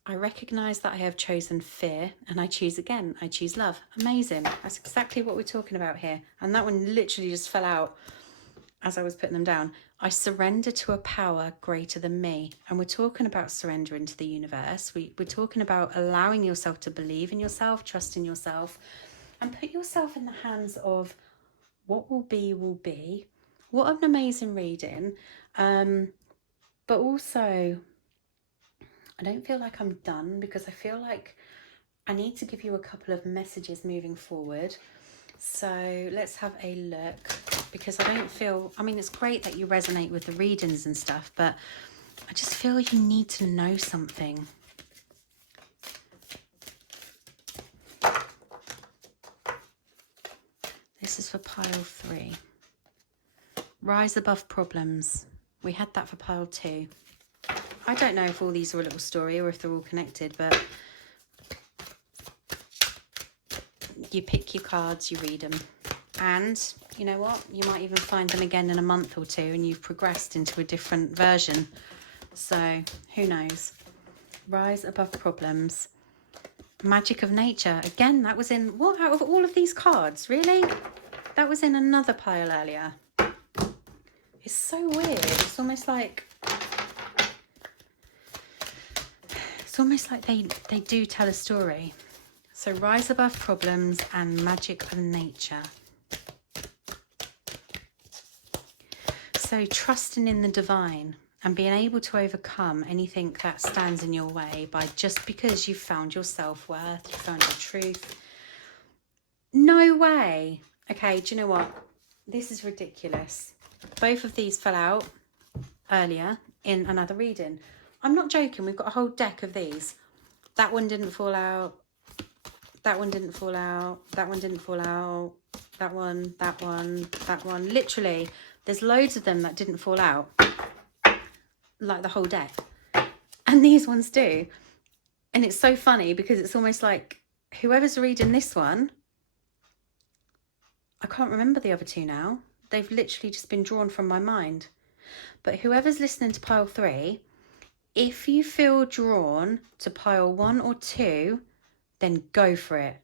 I recognise that I have chosen fear and I choose again. I choose love. Amazing. That's exactly what we're talking about here. And that one literally just fell out as I was putting them down. I surrender to a power greater than me. And we're talking about surrendering to the universe. We're talking about allowing yourself to believe in yourself, trust in yourself, and put yourself in the hands of what will be, will be. What an amazing reading. But also, I don't feel like I'm done because I feel like I need to give you a couple of messages moving forward. So let's have a look, because I don't feel, I mean, it's great that you resonate with the readings and stuff, but I just feel you need to know something. This is for pile 3. Rise above problems. We had that for pile 2. I don't know if all these are a little story or if they're all connected, but you pick your cards, you read them. And you know what? You might even find them again in a month or two and you've progressed into a different version. So who knows? Rise above problems. Magic of nature. Again, that was in, what, out of all of these cards? Really? That was in another pile earlier. It's so weird. It's almost like they do tell a story. So rise above problems and magic of nature. So trusting in the divine and being able to overcome anything that stands in your way by just because you've found your self-worth, you found your truth. No way. Okay, do you know what? This is ridiculous. Both of these fell out earlier in another reading. I'm not joking. We've got a whole deck of these. That one didn't fall out. That one didn't fall out. That one didn't fall out. That one, that one, that one. Literally, there's loads of them that didn't fall out. Like the whole deck. And these ones do. And it's so funny because it's almost like whoever's reading this one, I can't remember the other two now. They've literally just been drawn from my mind. But whoever's listening to pile 3, if you feel drawn to pile 1 or 2, then go for it.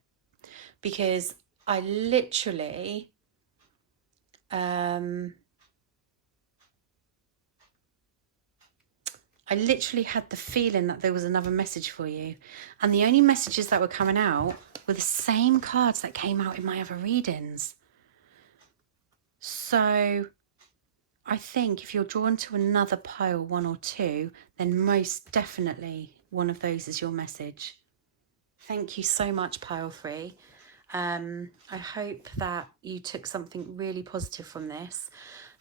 Because I literally had the feeling that there was another message for you. And the only messages that were coming out were the same cards that came out in my other readings. So I think if you're drawn to another pile 1 or 2, then most definitely one of those is your message. Thank you so much, pile 3. I hope that you took something really positive from this.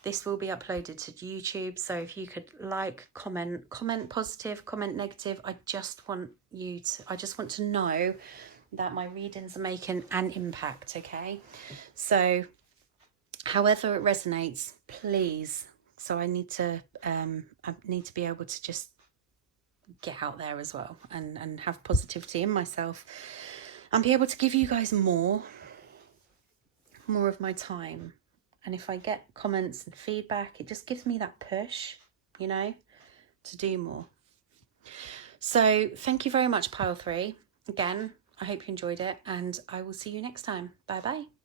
This will be uploaded to YouTube, so if you could like, comment positive, comment negative. I just want to know that my readings are making an impact, okay? So however it resonates, please. So I need to be able to just get out there as well and have positivity in myself and be able to give you guys more of my time. And if I get comments and feedback, it just gives me that push, you know, to do more. So thank you very much, Pile 3. Again, I hope you enjoyed it, and I will see you next time. Bye bye.